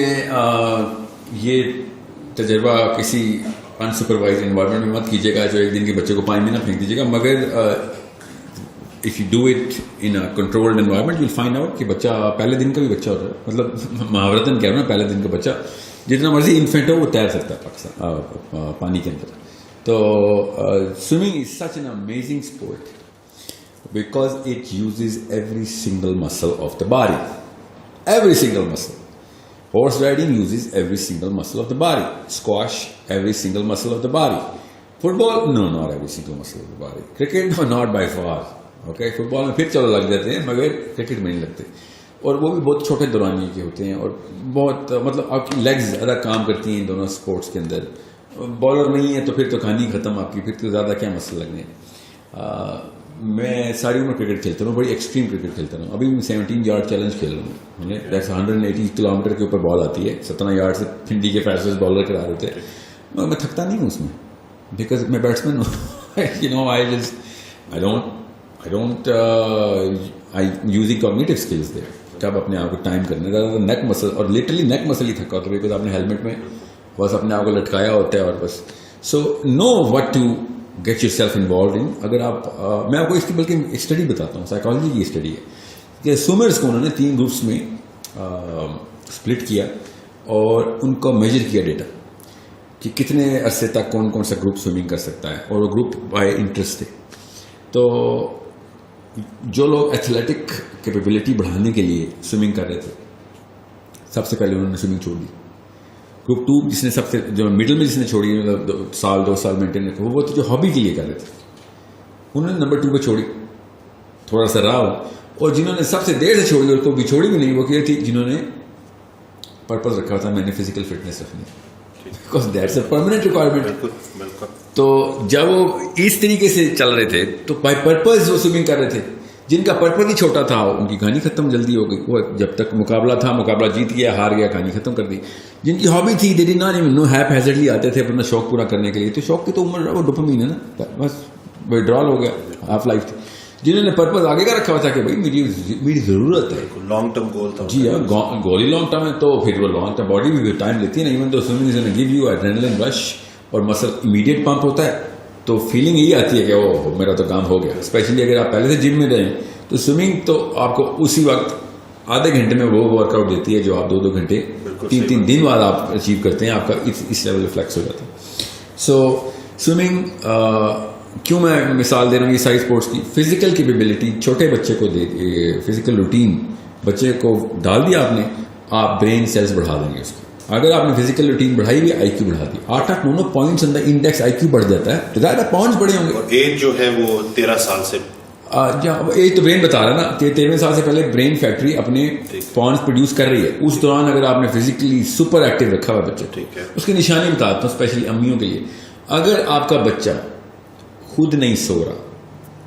یہ تجربہ کسی انسپروائز انوائرمنٹ میں مت کیجیے گا جو ایک دن کے بچے کو پانی میں نہ پھینک دیجیے گا, مگر if you do it in a controlled environment you will find out کہ بچہ پہلے دن کا بھی بچہ ہوتا ہے, مطلب محاورتاً کہہ رہا ہوں پہلے دن کا بچہ جتنا مرضی انفینٹ ہو وہ تیر سکتا ہے پاکستان پانی کے اندر. تو swimming is such an amazing sport because it uses every single muscle of the body. Every single muscle. Horse riding uses every single muscle of the body. Squash, every single muscle of the body. Football, no, not every single muscle of the body. Cricket, no, not by far. Okay, football میں پھر چلو لگ جاتے ہیں مگر cricket میں نہیں لگتے, اور وہ بھی بہت چھوٹے دورانیے کے ہوتے ہیں, اور بہت مطلب آپ کی لیگز زیادہ کام کرتی ہیں دونوں اسپورٹس کے اندر. بالر نہیں ہے تو پھر تو کہانی ختم آپ کی, پھر تو زیادہ کیا مسئلہ لگنے. میں ساری عمر کرکٹ کھیلتا ہوں, بڑی ایکسٹریم کرکٹ کھیلتا ہوں. ابھی میں 17 یارڈ چیلنج کھیل رہا ہوں. 180 کلومیٹر کے اوپر بال آتی ہے, 17 یارڈ سے پھنڈی کے فیصلے بالر کرا رہے تھے. میں تھکتا نہیں ہوں اس میں, بیکاز میں بیٹسمین ہوں. You know I don't using cognitive skills they. کب اپنے آپ کو ٹائم کرنا ہے, نیک مسل, اور لٹرلی نیک مسل ہی تھکا ہوتا ہے بیکاز آپ نے ہیلمٹ میں بس اپنے آپ کو لٹکایا ہوتا ہے, اور بس so know what to get yourself involved in. اگر آپ میں آپ کو اس کی بلکہ اسٹڈی بتاتا ہوں, سائیکالوجی کی اسٹڈی ہے کہ سوئمرس کو انہوں نے 3 گروپس میں اسپلٹ کیا اور ان کو میجر کیا ڈیٹا کہ کتنے عرصے تک کون کون سا گروپ سوئمنگ کر سکتا ہے, اور وہ گروپ بائی انٹرسٹ تھے. تو جو لوگ ایتھلیٹک کیپیبلٹی بڑھانے کے لیے سوئمنگ کر رہے تھے, سب سے پہلے انہوں نے سوئمنگ چھوڑ دی. گروپ 2 جس نے سب سے جو مڈل میں جس نے چھوڑی, 1-2 سال مینٹین رکھا, وہ تو جو ہابی کے لیے کر رہے تھے, انہوں نے نمبر 2 پہ چھوڑی, تھوڑا سا رہا. اور جنہوں نے سب سے دیر سے چھوڑی اور کوئی بھی چھوڑی بھی نہیں, وہ کیا تھی جنہوں نے پرپز رکھا تھا میں نے فزیکل فٹنس رکھنی, because that's a permanent requirement. تو جب وہ اس طریقے سے چل رہے تھے تو بائی پرپز وہ سوئمنگ کر رہے تھے. جن کا پرپز ہی چھوٹا تھا ان کی کہانی ختم جلدی ہو گئی. وہ جب تک مقابلہ تھا, مقابلہ جیت گیا, ہار گیا, کہانی ختم کر دی. جن کی ہابی تھی they did not even know, haphazardly آتے تھے اپنا شوق پورا کرنے کے لیے, تو شوق کی تو عمر وہ ڈوپامین ہے نا, بس وڈرال ہو گیا, ہاف لائف تھی. جنہوں نے پرپز آگے کا رکھا ہوا تھا کہ بھائی میری ضرورت ہے, لانگ ٹرم گول تھا. جی ہاں, گول ہی لانگ ٹرم ہے, تو پھر وہ لانگ ٹرم باڈی بھی ٹائم لیتی ہے نا. ایون تو swimming is give you adrenaline رش اور مسل امیڈیٹ پمپ ہوتا ہے, تو فیلنگ یہی آتی ہے کہ وہ میرا تو کام ہو گیا. اسپیشلی اگر آپ پہلے سے جم میں رہیں تو سوئمنگ تو آپ کو اسی وقت آدھے گھنٹے میں وہ ورک آؤٹ دیتی ہے جو آپ 2-2 گھنٹے 3 دن بعد آپ اچیو کرتے ہیں. آپ کا اس لیول ریفلیکس ہو جاتا ہے. سو سوئمنگ کیوں میں مثال دے رہا ہوں یہ ساری اسپورٹس کی, فزیکل کیپیبلٹی چھوٹے بچے کو دے, فزیکل روٹین بچے کو ڈال دیا آپ نے, آپ برین سیلز بڑھا دیں گے اس کو. اگر آپ نے فزیکل روٹین بڑھائی ہوئی, آئی کیو بڑھا دی, 8-9 پوائنٹس اندر انڈیکس آئی کیو بڑھ جاتا ہے, تو زیادہ پوائنٹس بڑے ہوں گے. اور ایج جو ہے وہ 13 سال سے, ایج تو برین بتا رہا ہے نا, 13 سال سے پہلے برین فیکٹری اپنے پوائنٹس پروڈیوس کر رہی ہے. اس دوران اگر آپ نے فزیکلی سپر ایکٹیو رکھا ہوا بچہ, اس کی نشانی بتاتا ہوں اسپیشلی امیوں کے لیے. اگر آپ کا بچہ خود نہیں سو رہا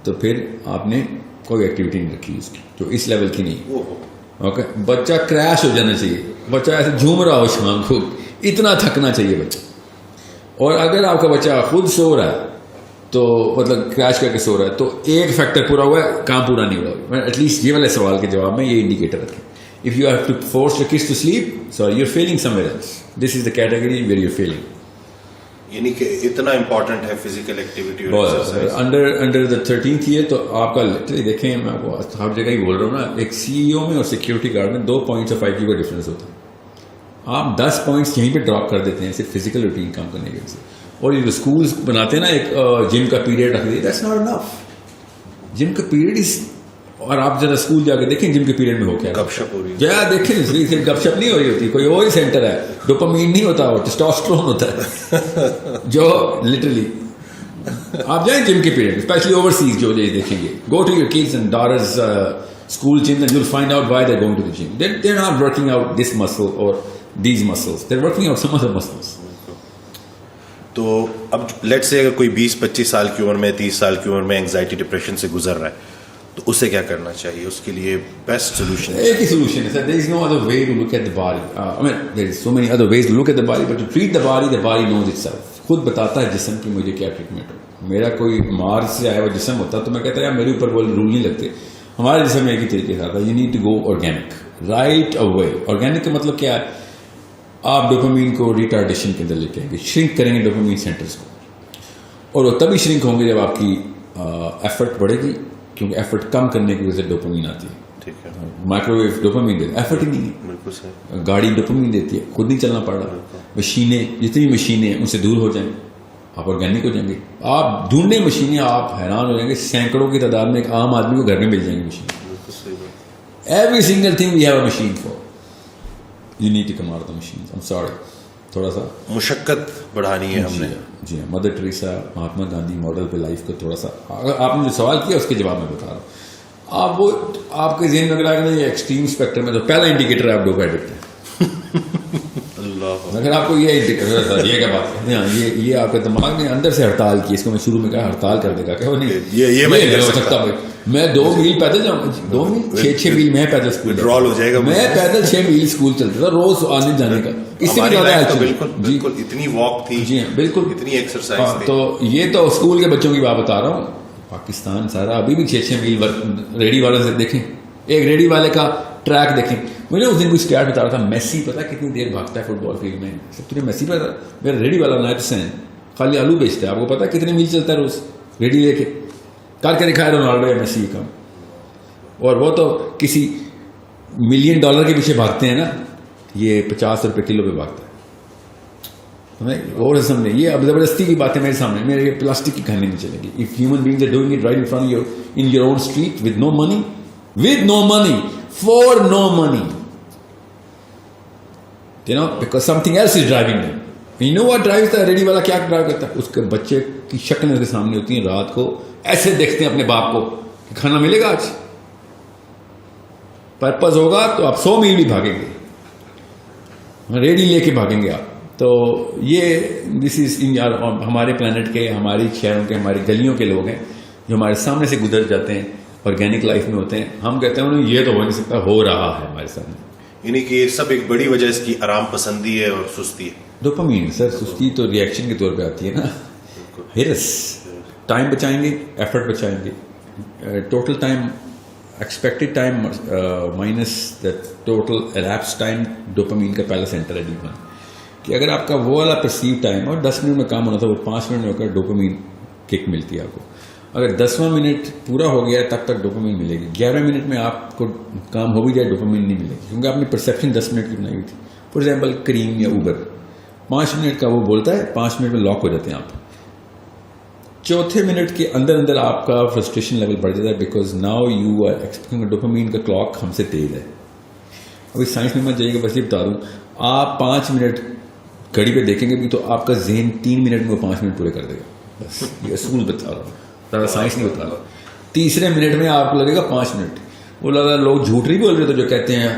تو پھر آپ نے کوئی ایکٹیویٹی نہیں رکھی اس کی جو اس لیول کی نہیں. اوکے, بچہ کریش ہو جانا چاہیے, بچہ ایسے جھوم رہا ہو شام کو, اتنا تھکنا چاہیے بچہ. اور اگر آپ کا بچہ خود سو رہا ہے تو مطلب کریش کر کے سو رہا ہے, تو ایک فیکٹر پورا ہوا ہے, کام پورا نہیں ہوا. ایٹ لیسٹ یہ والے سوال کے جواب میں یہ انڈیکیٹر رکھیں. If you have to force your kids to sleep, so you are feeling somewhere else, this is the category where you are feeling. یعنی کہ اتنا امپورٹنٹ ہے physical activity under the 13th year. تو آپ کا دیکھیں, میں آپ کو ہر جگہ ہی بول رہا ہوں نا, ایک سی ای او میں اور سیکورٹی گارڈ میں 2 پوائنٹس آف آئی کیو کا ڈفرینس ہوتا ہے. آپ 10 پوائنٹس یہیں پہ ڈراپ کر دیتے ہیں صرف فزیکل روٹین کام کرنے کی وجہ سے. اور یہ اسکولس بناتے ہیں نا ایک جم کا پیریڈ رکھ دیتے, دیٹس ناٹ انف. جم کا پیریڈ از, اور آپ ذرا اسکول جا کے دیکھیں جم کے پیریڈ میں ہو کیا گپ شپ ہو رہی ہے. جا دیکھیں, صرف گپ شپ نہیں ہو رہی ہوتی, کوئی اور ہی سینٹر ہے, ڈوپامین نہیں ہوتا, اور ٹیسٹوسٹرون ہوتا ہے جو لٹرلی. آپ جائیں جم کے پیریڈ, اسپیشلی اوورسیز جو دیکھیں گے, go to your kids and daughters school gym, then you'll find out why they're going to the gym. They're not working out this muscle or these muscles. They're working out some other muscles. تو اب late سے اگر کوئی 20-25 سال کی عمر میں 30 سال کی عمر میں اینگزائٹی ڈپریشن سے گزر رہا ہے تو اسے کیا کرنا چاہیے؟ اس کے لیے بیسٹ سولوشن ایک ہی سولوشن ہے سر. there is no other way to look at the body. I mean there is so many other ways to look at the body, but to treat the body knows itself. خود بتاتا ہے جسم کی مجھے کیا treatment ہو. میرا کوئی مارس سے آیا ہوا جسم ہوتا تو میں کہتا یار میرے اوپر وہ رول نہیں لگتے. ہمارے جسم میں ایک ہی طریقے سے آتا ہے. You need to go organic right away. Organic کا مطلب کیا ہے؟ آپ ڈوپامین کو ریٹارڈیشن کے اندر لے کے آئیں گے, شرنک کریں گے ڈوپامین سینٹرز کو, اور وہ تبھی شرنک ہوں گے جب آپ کی ایفرٹ بڑھے گی, کیونکہ ایفرٹ کم کرنے کی وجہ سے ڈوپامین آتی ہے. ٹھیک ہے. مائکرو ویو ڈوپامین دیتی ہے, ایفرٹ ہی نہیں ہے. بالکل صحیح. گاڑی ڈوپامین دیتی ہے, خود نہیں چلنا پڑ رہا. مشینیں, جتنی مشینیں ہیں ان سے دور ہو جائیں, آپ آرگینک ہو جائیں گے. آپ ڈھونڈنے مشینیں, آپ حیران ہو جائیں گے, سینکڑوں کی تعداد میں ایک عام آدمی کو گھر میں مل جائیں گی machine. Every single thing we have a machine for. You need to come out of the machines. I'm sorry. تھوڑا سا مشقت بڑھانی ہے ہم نے. جی ہاں, mother Teresa, Mahatma Gandhi model پہ لائف کو تھوڑا سا, اگر آپ نے جو سوال کیا اس کے جواب میں بتا رہا ہوں. آپ وہ آپ کے ذہن میں اگر آگے یہ ایکسٹریم اسپیکٹرم میں تو پہلا انڈیکیٹر ہے آپ ڈوپ ایڈکٹ ہیں. اگر آپ کو یہ انڈیکیٹر, یہ کیا بات ہے, یہ آپ کے دماغ نے اندر سے ہڑتال کی. اس کو میں شروع میں کہا ہڑتال کر دے گا کہ وہ نہیں یہ میں نہیں ہو سکتا. میں 2 میل پیدل جاؤں, 2 میل 6 میل میں پیدل اسکول ڈرال ہو جائے گا. میں پیدل 6 میل اسکول چلتا تھا روز آنے جانے کا. اس سے بھی زیادہ بالکل اتنی واک تھی. جی ہاں بالکل اتنی ایکسرسائز تھی. تو یہ تو اسکول کے بچوں کی بات بتا رہا ہوں. پاکستان سارا ابھی بھی 6 میل ریڈی والے سے دیکھیں, ایک ریڈی والے کا ٹریک دیکھیں. مجھے اس دن کچھ اسٹارٹ بتا رہا تھا, میسی پتا کتنی دیر بھاگتا ہے فٹ بال فیلڈ میں. سب تجھے میسی پتا, میرا ریڈی والا نائب حسین خالی آلو بیچتا ہے, آپ کو پتا کتنے میل چلتا ہے روز ریڈی لے کے. کر کے دکھایا رونالڈو یا میسی کا, اور وہ تو کسی $1 ملین کے پیچھے بھاگتے ہیں نا, یہ 50 روپے کلو پہ بھاگتا ہے. اور سامنے یہ اب زبردستی کی بات ہے میرے سامنے, میرے یہ پلاسٹک کی کہانی نہیں چلے گی. If human beings are doing it right in front your in your own street with no money for no money, you know, because something else is driving them. You know what drives the ready والا, کیا drive کرتا ہے؟ اس کے بچے کی شکل اس کے سامنے ہوتی ہیں, رات کو ایسے دیکھتے ہیں اپنے باپ کو کہ کھانا ملے گا آج. پرپز ہوگا تو آپ 100 میل بھی بھاگیں گے, ریڈی لے کے بھاگیں گے آپ. تو یہ دس از ہمارے پلانٹ کے, ہماری شہروں کے, ہماری گلیوں کے لوگ ہیں جو ہمارے سامنے سے گزر جاتے ہیں, آرگینک لائف میں ہوتے ہیں. ہم کہتے ہیں انہیں یہ تو ہو نہیں سکتا, ہو رہا ہے ہمارے سامنے. یعنی کہ سب ایک بڑی وجہ اس کی آرام پسندی ہے اور سستی ہے. ڈوپامین سر, سستی تو ریئیکشن کے طور پہ آتی ہے نا. ہرس, ٹائم بچائیں گے, ایفرٹ بچائیں گے. Total time, expected time minus the total elapse time, dopamine کا پہلا سینٹر ہے ڈیپ میں. کہ اگر آپ کا وہ والا پرسیو ٹائم اور 10 منٹ میں کام ہونا تھا, وہ 5 منٹ میں ہو کر ڈوپامین کک ملتی ہے آپ کو. اگر 10واں منٹ پورا ہو گیا تب تک ڈوپامین ملے گی. 11 منٹ میں آپ کو کام ہو بھی جائے ڈوپامین نہیں ملے گی, کیونکہ آپ نے پرسیپشن 10 منٹ کی بنائی ہوئی تھی. فار ایگزامپل کریم یا اوبر 5 منٹ کا وہ بولتا ہے, 5 منٹ میں لاک ہو جاتے ہیں آپ. چوتھے منٹ کے اندر اندر آپ کا فرسٹریشن لیول بڑھ جاتا ہے, because now you are expecting dopamine کا کلاک ہم سے تیز ہے. ابھی سائنس میں مت جائیے گا, بس یہ بتا دوں, آپ 5 منٹ گھڑی پہ دیکھیں گے بھی تو آپ کا ذہن 3 منٹ میں وہ 5 منٹ پورے کر دے گا. بس یہ اصول بتا رہا ہوں, زیادہ سائنس نہیں بتا رہا. تیسرے منٹ میں آپ کو لگے گا 5 منٹ. وہ لگا لوگ جھوٹ نہیں بول رہے تو جو کہتے ہیں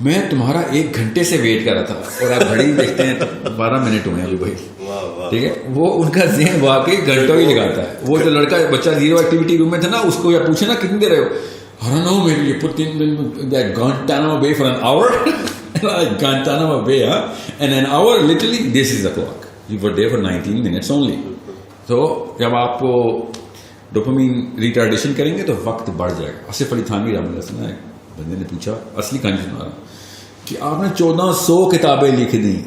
میں تمہارا 1 گھنٹے سے ویٹ کر رہا تھا, اور آپ گھڑی دیکھتے ہیں تو 12 منٹ ہوئے ہیں ابھی بھائی. ٹھیک ہے, وہ ان کا ذہن واقعی گھنٹوں ہی لگاتا ہے. وہ جو لڑکا بچہ زیرو ایکٹیویٹی روم میں تھا نا, اس کو یا پوچھے نا کتنی دیر رہے ہو, I don't know, maybe you put in that Guantanamo Bay for an hour. Like Guantanamo Bay, huh? And an hour, literally, this is the clock. You were there for 19 minutes only. تو جب آپ کو dopamine retardation کریں گے تو وقت بڑھ جائے گا. آصف علی تھانوی رحمۃ اللہ علیہ نے, بندے نے پوچھا, اصلی کہانی سنا رہا ہوں, کہ آپ نے 1400 کتابیں لکھ دیں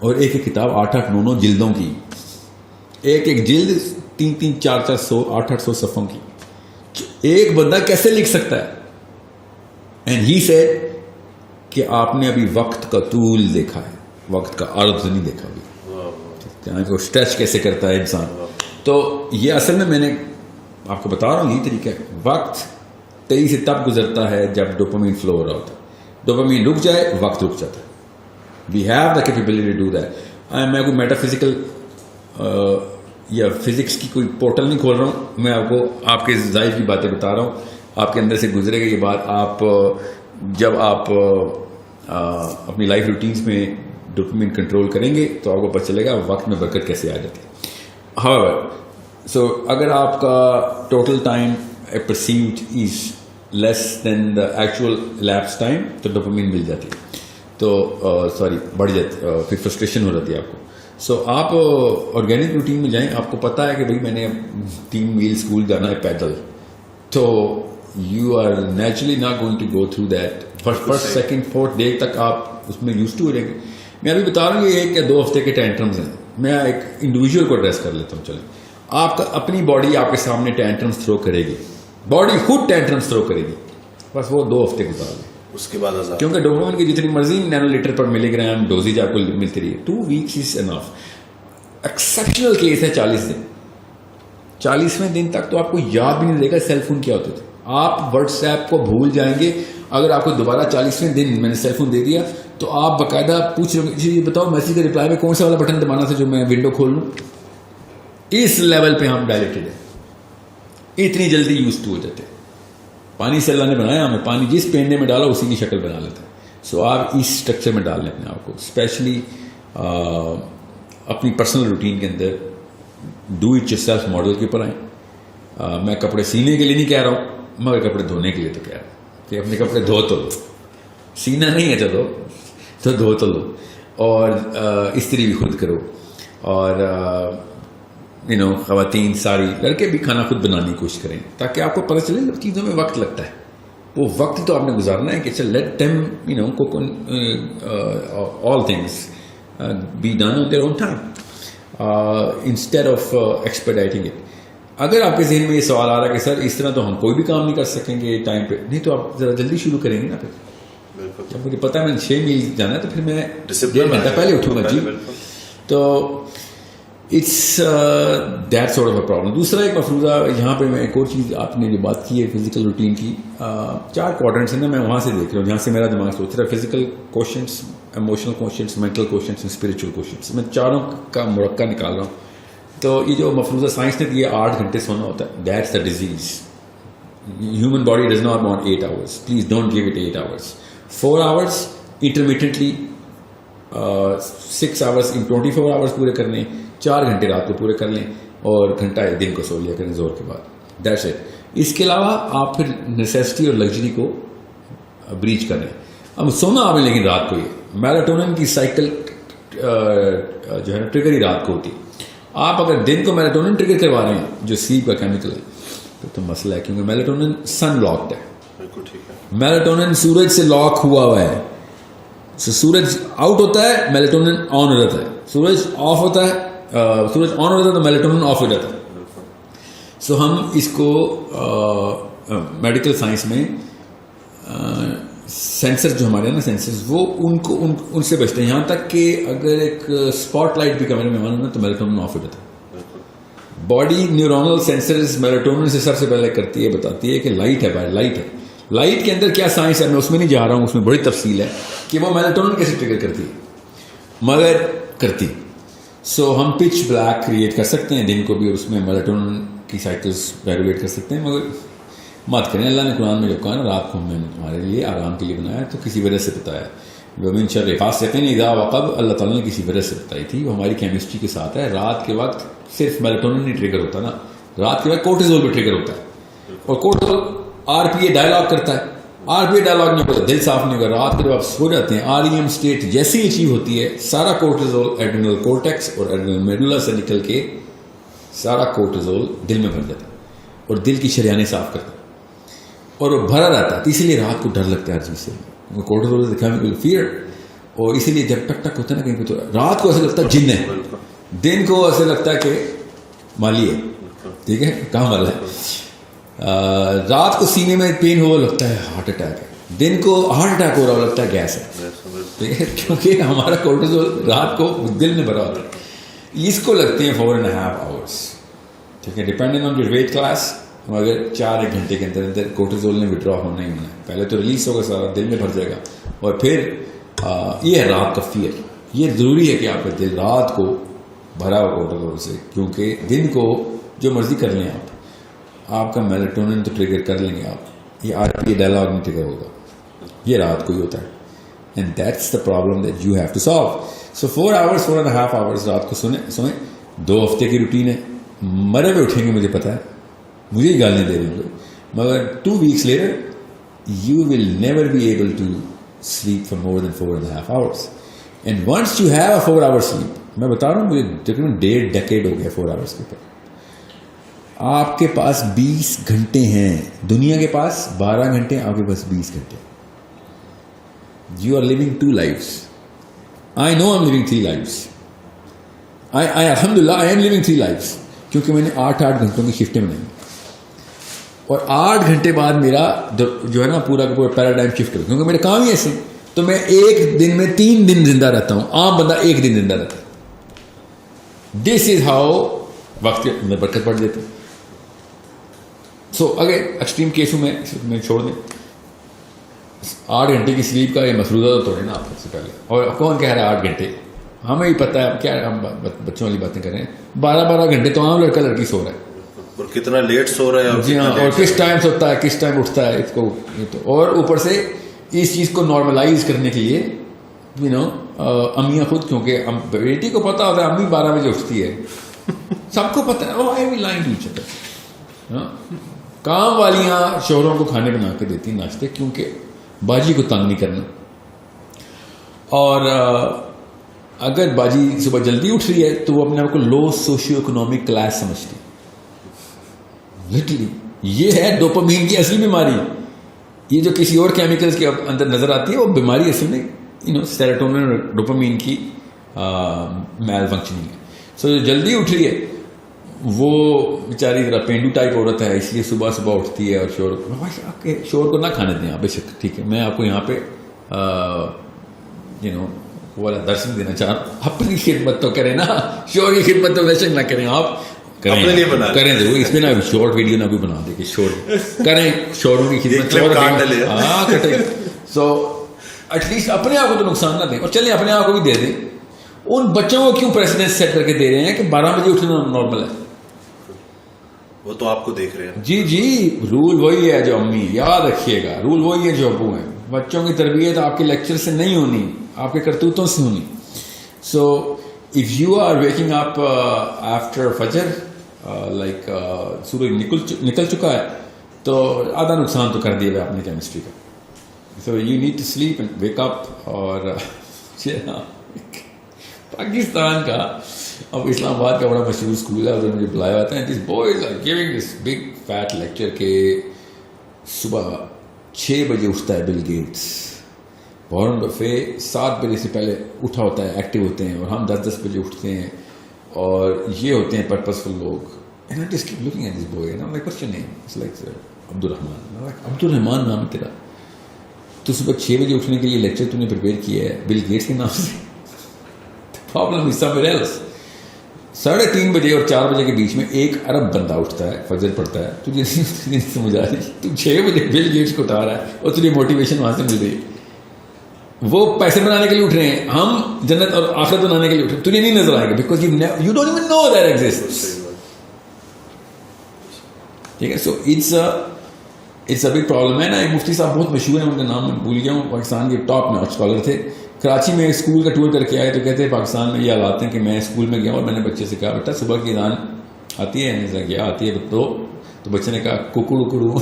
اور ایک ایک کتاب 8-9 جلدوں کی, ایک جلد 3-3, 400, 800 صفحوں کی, ایک بندہ کیسے لکھ سکتا ہے؟ اینڈ ہی سیڈ کہ آپ نے ابھی وقت کا طول دیکھا ہے, وقت کا عرض نہیں دیکھا ابھی, کو اسٹریچ کیسے کرتا ہے انسان. تو یہ اصل میں نے آپ کو بتا رہا ہوں, یہی طریقہ ہے. وقت تیزی سے تب گزرتا ہے جب ڈوپامین فلو ہو رہا ہوتا ہے. ڈوپامین رک جائے, وقت رک جاتا ہے. We have the capability to do that. میں کوئی میٹا فزیکل یا فزکس کی کوئی پورٹل نہیں کھول رہا ہوں, میں آپ کو آپ کے ظاہر کی باتیں بتا رہا ہوں. آپ کے اندر سے گزرے گا یہ بات. آپ جب آپ اپنی لائف روٹینز میں ڈوپامین کنٹرول کریں گے تو آپ کو پتہ چلے گا وقت میں برکت کیسے آ جاتی ہے. However, so اگر آپ کا total time perceived is less than the actual lapse time تو ڈوپامین مل جاتی ہے, تو بڑھ جاتی, پھر فرسٹریشن ہو جاتی ہے آپ کو. سو آپ آرگینک روٹین میں جائیں. آپ کو پتہ ہے کہ بھائی میں نے 3 میل اسکول جانا ہے پیدل, تو you are naturally not going to go through that. First second fourth day تک آپ اس میں یوز ٹو ہو جائیں گے. میں ابھی بتا رہا ہوں یہ 1 یا 2 ہفتے کے ٹینٹرمز ہیں. میں ایک انڈیویجول کو ایڈریس کر لیتا ہوں. چلیں, آپ کا اپنی باڈی آپ کے سامنے ٹینٹرمز تھرو کرے گی, باڈی خود ٹینٹرمز تھرو کرے گی, بس وہ 2 ہفتے گزار لیں. اس کے بعد کیونکہ ڈوپامین کی جتنی مرضی نینو لیٹر پر ملی گرام ڈوزیج آپ کو ملتی رہی ہے. 2 weeks از انف. ایکسیپشنل کیس ہے 40 دن. 40ویں دن تک تو آپ کو یاد بھی نہیں رہے گا سیل فون کیا ہوتے تھے. آپ واٹس ایپ کو بھول جائیں گے. اگر آپ کو دوبارہ 40ویں دن میں نے سیل فون دے دیا تو آپ باقاعدہ پوچھ رہے ہوں یہ بتاؤ میسیج کے رپلائی میں کون سا والا بٹن دبانا تھا جو میں ونڈو کھول لوں. اس لیول پہ ہم ڈائریکٹڈ ہیں, اتنی جلدی یوز ٹو ہو جاتے ہیں. پانی سے اللہ نے بنایا ہمیں, پانی جس پینڈے میں ڈالا اسی کی شکل بنا لیتا ہے. سو آپ اس اسٹرکچر میں ڈال لیں اپنے آپ کو, اسپیشلی اپنی پرسنل روٹین کے اندر do it yourself model کے اوپر آئیں. میں کپڑے سینے کے لیے نہیں کہہ رہا ہوں, مگر کپڑے دھونے کے لیے تو کہہ رہا ہوں کہ اپنے کپڑے دھو تو لو. سینا نہیں ہے چلو تو دھو تو لو, اور استری بھی خود کرو. اور خواتین ساری لڑکے بھی کھانا خود بنانے کی کوشش کریں تاکہ آپ کو پتہ چلے چیزوں میں وقت لگتا ہے. وہ وقت تو آپ نے گزارنا ہے کہ چل let them cook all things be done on their own time instead of expediting it. اگر آپ کے ذہن میں یہ سوال آ رہا ہے کہ سر اس طرح تو ہم کوئی بھی کام نہیں کر سکیں گے ٹائم پہ, نہیں تو آپ ذرا جلدی شروع کریں گے نا. پھر جب مجھے پتا ہے میں 6 میل جانا ہے تو پھر میں 1.5 گھنٹہ پہلے اٹھوں گا. جی, تو it's that sort of a problem. دوسرا ایک مفروضہ یہاں پہ میں ایک اور چیز آپ نے جو بات کی ہے فزیکل روٹین کی, 4 کوارٹرنٹس ہیں نا, میں وہاں سے دیکھ رہا ہوں جہاں سے میرا دماغ سوچ رہا ہے. Physical questions, emotional questions, mental questions, spiritual questions. میں چاروں کا مرکب نکال رہا ہوں. تو یہ جو مفروضہ سائنس نے دیا 8 گھنٹے سونا ہوتا ہے, that's the disease. Human body does not want 8 hours. Please don't give it 8 hours. 4 hours انٹرمیٹنٹلی, 6 hours in 24 hours پورے کر لیں, 4 گھنٹے رات کو پورے کر لیں, اور گھنٹہ دن کو سو لیا کریں زور کے بعد. That's it. اس کے علاوہ آپ پھر نیسیسٹی اور لگژری کو بریچ کر لیں. اب سونا آپ نے لیکن رات کو ہی, میلاٹونن کی سائیکل جو ہے نا ٹریگر ہی رات کو ہوتی. آپ اگر دن کو میلاٹونن ٹریگر کروا رہے ہیں جو سلیپ کا کیمیکل ہے تو مسئلہ ہے, کیونکہ میلاٹونن سن لاکڈ ہے. میلاٹونن سورج سے لاک ہوا ہے. سورج آؤٹ ہوتا ہے میلاٹونن آن ہو جاتا ہے, سورج آف ہوتا ہے, سورج آن ہو جاتا ہے تو میلاٹونن آف ہو جاتا ہے. سو ہم اس کو میڈیکل سائنس میں سینسر جو ہمارے ہیں نا سینسرز, وہ ان سے بچتے ہیں. یہاں تک کہ اگر ایک اسپاٹ لائٹ بھی کمرے میں مانو نا تو میلاٹونن آف ہو جاتا ہے. باڈی نیورونل سینسرز میلاٹونن سے سب سے پہلے کرتی ہے, بتاتی ہے کہ لائٹ ہے باہر, لائٹ ہے. لائٹ کے اندر کیا سائنس ہے میں اس میں نہیں جا رہا ہوں, اس میں بڑی تفصیل ہے کہ وہ میلاٹونن کیسے ٹریگر کرتی ہے, مگر کرتی. سو ہم پچ بلیک کریٹ کر سکتے ہیں دن کو بھی, اور اس میں میلاٹونن کی سائیکلز ریگولیٹ کر سکتے ہیں, مگر مت کریں. اللہ نے قرآن میں جو کہا نا رات کو میں نے تمہارے لیے آرام کے لیے بنایا, تو کسی وجہ سے بتایا. ومن شر غاسق اذا وقب, اللہ تعالیٰ نے کسی وجہ سے بتائی تھی. وہ ہماری کیمسٹری کے ساتھ ہے. رات کے وقت صرف میلاٹونن نہیں ٹریگر ہوتا نا, رات کے وقت کورٹیزول بھی ٹریگر ہوتا ہے, اور کورٹیزول RPA ڈائلاگ کرتا ہے. RPA ڈائلاگ نہیں ہوتا, دل صاف نہیں ہوگا. رات کے جب آپ سو جاتے ہیں REM اسٹیٹ جیسی اچیو ہوتی ہے, سارا کورٹیزول ایڈرینل کورٹیکس اور ایڈرینل میڈولا سے نکل کے سارا کورٹیزول دل میں بھر جاتا ہے, اور دل کی شریانیں صاف کرتا ہے, اور وہ بھرا رہتا ہے. اسی لیے رات کو ڈر لگتا ہے ہر چیز سے. کورٹیزول دکھا میں فیئر, اور اسی لیے جب ٹک ٹک ہوتا ہے نا کہیں پہ, تو رات کو ایسا لگتا ہے جن ہے, دن کو ایسا لگتا ہے کہ مالی ہے, ٹھیک ہے, کہاں والا ہے. رات کو سینے میں پین ہوا لگتا ہے ہارٹ اٹیک ہے, دن کو ہارٹ اٹیک ہو رہا لگتا ہے گیس ہے, ٹھیک ہے, کیونکہ ہمارا کورٹیزول رات کو دل میں بھرا ہوتا ہے. اس کو لگتے ہیں 4.5 hours, ٹھیک ہے, depending on your weight class. مگر 4-1 گھنٹے کے اندر اندر کورٹیزول نے وڈرا ہونا ہی ہونا ہے. پہلے تو ریلیز ہوگا سارا, دل میں بھر جائے گا, اور پھر یہ ہے رات کا فیئر. یہ ضروری ہے کہ آپ کا دل رات کو بھرا ہو کورٹیزول سے, کیونکہ دن کو جو مرضی کر لیں آپ کا میلاٹونن تو ٹریگر کر لیں گے آپ, یہ آپ یہ ڈائلاگ نہیں ٹریگر ہوگا, یہ رات کو ہی ہوتا ہے. And that's the problem that you have to solve. So 4 hours 4.5 hours رات کو سوئیں. 2 ہفتے کی روٹین ہے, مرے ہوئے اٹھیں گے مجھے پتا ہے, مجھے ہی گال نہیں دے رہے, مگر 2 weeks later you will never be able to sleep for more than 4.5 hours. And once you have a 4 hour sleep, میں بتا رہا ہوں مجھے تقریباً 1.5 decade ہو گیا 4 hours کے اوپر. آپ کے پاس 20 گھنٹے ہیں, دنیا کے پاس 12 گھنٹے, آپ کے پاس 20 گھنٹے. You are living 2 lives. I know I'm living 3 lives. I alhamdulillah I am living 3 lives, کیونکہ میں نے 8 گھنٹوں کی شفٹیں بنائی, اور 8 گھنٹے بعد میرا جو ہے نا پورا کا پورا پیراڈائم شفٹ ہو, کیونکہ میرے کام ہی ایسے, تو میں ایک دن میں 3 دن زندہ رہتا ہوں, عام بندہ 1 دن زندہ رہتا ہے. دس از ہاؤ وقت میں برکت پڑ دیتی. سو اگر ایکسٹریم کیسوں میں چھوڑ دیں, 8 گھنٹے کی سلیپ کا یہ مسودہ تو توڑے نا آپ سب سے پہلے. اور کون کہہ رہا ہے 8 گھنٹے, ہمیں ہی پتہ ہے کیا, ہم بچوں والی باتیں کر رہے ہیں. 12 گھنٹے تو عام لڑکا لڑکی سو رہا ہے, اور کتنا لیٹ سو رہا ہے. جی ہاں, اور کس ٹائم سوتا ہے, کس ٹائم اٹھتا ہے, اس کو اور اوپر سے اس چیز کو نارملائز کرنے کے لیے امیاں خود, کیونکہ بیٹی کو پتا ہوتا ہے امی 12 بجے اٹھتی ہے, سب کو پتا ہے. کام والیاں شوہروں کو کھانے بنا کے دیتی ناشتے, کیونکہ باجی کو تنگ نہیں کرنا. اور اگر باجی صبح جلدی اٹھ رہی ہے تو وہ اپنے آپ کو لو سوشیو اکنامک کلاس سمجھتی. لٹرلی یہ ہے ڈوپامین کی اصلی بیماری. یہ جو کسی اور کیمیکلز کے اندر نظر آتی ہے وہ بیماری اصل میں سیروٹونن اور ڈوپامین کی میل فنکشننگ ہے. سو جو جلدی اٹھ رہی ہے وہ بیچاری ذرا پینڈو ٹائپ عورت ہے, اس لیے صبح اٹھتی ہے, اور شور کو نہ کھانے دیں آپ, بے شک ٹھیک ہے. میں آپ کو یہاں پہ والا درس دینا چاہ رہا ہوں, اپنی خدمت تو کریں نا, شور کی خدمت تو ویسے نہ کریں آپ, کریں ضرور. اس میں نا شارٹ ویڈیو نہ بھی بنا دے کہ شور کریں, شوروں کی خدمت کٹیں. سو ایٹ لیسٹ اپنے آپ کو تو نقصان نہ دیں, اور چلیں اپنے آپ کو بھی دے دیں. ان بچوں کو کیوں پریسیڈنس سیٹ کر کے دے رہے ہیں کہ 12 بجے اٹھنا نارمل ہے؟ وہ تو آپ کو دیکھ رہے ہیں. جی رول وہی ہے جو امی, یاد رکھیے گا, رول وہی ہے جو ابو ہیں. بچوں کی تربیت آپ کے لیکچر سے نہیں ہونی, آپ کے کرتوتوں سے ہونی. So if you are waking up after فجر, لائک سورج نکل چکا ہے, تو آدھا نقصان تو کر دیا ہے آپ نے کیمسٹری کا. So you need to sleep and wake up. اور پاکستان کا اب اسلام آباد کا بڑا مشہور اسکول ہے, ادھر مجھے بلایا جاتا ہے. This boys are giving this big fat lecture کہ صبح 6 بجے اٹھتا ہے بل گیٹس, وارن بفے 7 بجے سے پہلے اٹھا ہوتا ہے, ایکٹیو ہوتے ہیں, اور ہم 10 بجے اٹھتے ہیں, اور یہ ہوتے ہیں پرپسفل لوگ. And I just keep looking at this boy and I'm like, what's your name? It's like Abdurrahman. I'm like, Abdurrahman نام ہے تیرا, تو صبح 6 بجے اٹھنے کے لیے لیکچر تو نے پریپیئر کیا ہے بل گیٹس کے نام سے. Problem is somewhere else. 3:30 بجے اور 4 بجے کے بیچ میں 1 ارب بندہ اٹھتا ہے, فجر پڑتا ہے. تجھے نہیں سمجھ آ رہی, تو 6 بجے بل گیٹس کو اٹھا رہا ہے, اور تجھے موٹیویشن وہاں سے مل رہی ہے. وہ پیسے بنانے کے لیے اٹھ رہے ہیں, ہم جنت اور آخرت بنانے کے لیے اٹھ رہے ہیں. تجھے نہیں نظر آئے گا because you don't even know that exists. ٹھیک ہے. So it's a big problem ہے نا. ایک مفتی صاحب بہت مشہور ہیں, ان کا نام میں بھول گیا ہوں, پاکستان کے ٹاپ ناچ اسکالر تھے. کراچی میں اسکول کا ٹور کر کے آئے تو کہتے ہیں پاکستان میں یہ حالات ہیں کہ میں اسکول میں گیا اور میں نے بچے سے کہا بیٹا صبح کی اذان آتی ہے, کیا آتی ہے تو بچے نے کہا ککڑو کڑو.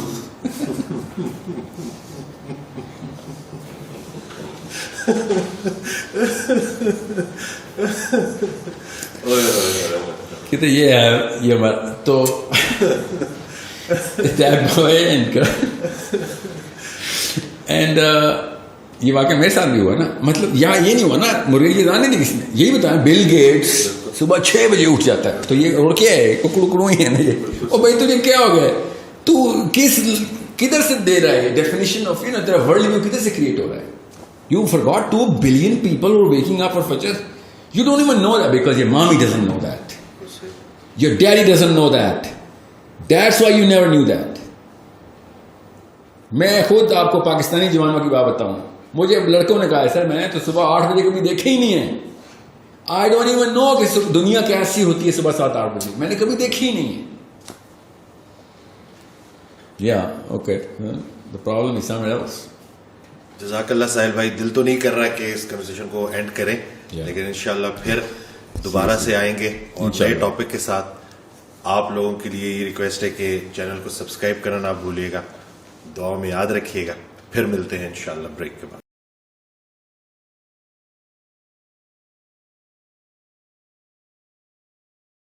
کہتے یہ ہے یہ ہمارا تو اینڈ یہ واقعہ میرے ساتھ بھی ہوا نا. مطلب یہاں یہ نہیں ہوا نا, مرغے کی اذان نہیں دی کس نے, یہی بتایا بل گیٹس صبح 6 بجے اٹھ جاتا ہے. تو یہ اور کیا ہے, ککڑو کڑو ہی ہے نا یہ. اور بھائی تجھے کیا ہو گیا, تو کدھر سے دے رہا ہے ڈیفینیشن آف تیرا ورلڈ ویو کدھر سے کریٹ ہو رہا ہے. You forgot 2 billion people who are waking up for Fajr. You don't even know that because your mommy doesn't know that. Your daddy doesn't know that. That's why you never knew that. میں خود آپ کو پاکستانی جوانوں کی بات بتاؤں, مجھے لڑکوں نے کہا ہے سر میں نے تو صبح 8 بجے کبھی دیکھے ہی نہیں ہے. I don't even know کہ دنیا کیسی ہوتی ہے صبح 7-8 بجے, میں نے کبھی دیکھی ہی نہیں ہے. Yeah, okay. the problem is somewhere else. جزاک اللہ ساحل بھائی. دل تو نہیں کر رہا کہ اس کنورسیشن کو اینڈ کریں, لیکن انشاءاللہ پھر دوبارہ سے آئیں گے اور نئے ٹاپک کے ساتھ. آپ لوگوں کے لیے یہ ریکویسٹ ہے کہ چینل کو سبسکرائب کرنا نہ بھولیے گا, دعاؤں میں یاد رکھیے گا. پھر ملتے ہیں انشاءاللہ بریک کے بعد.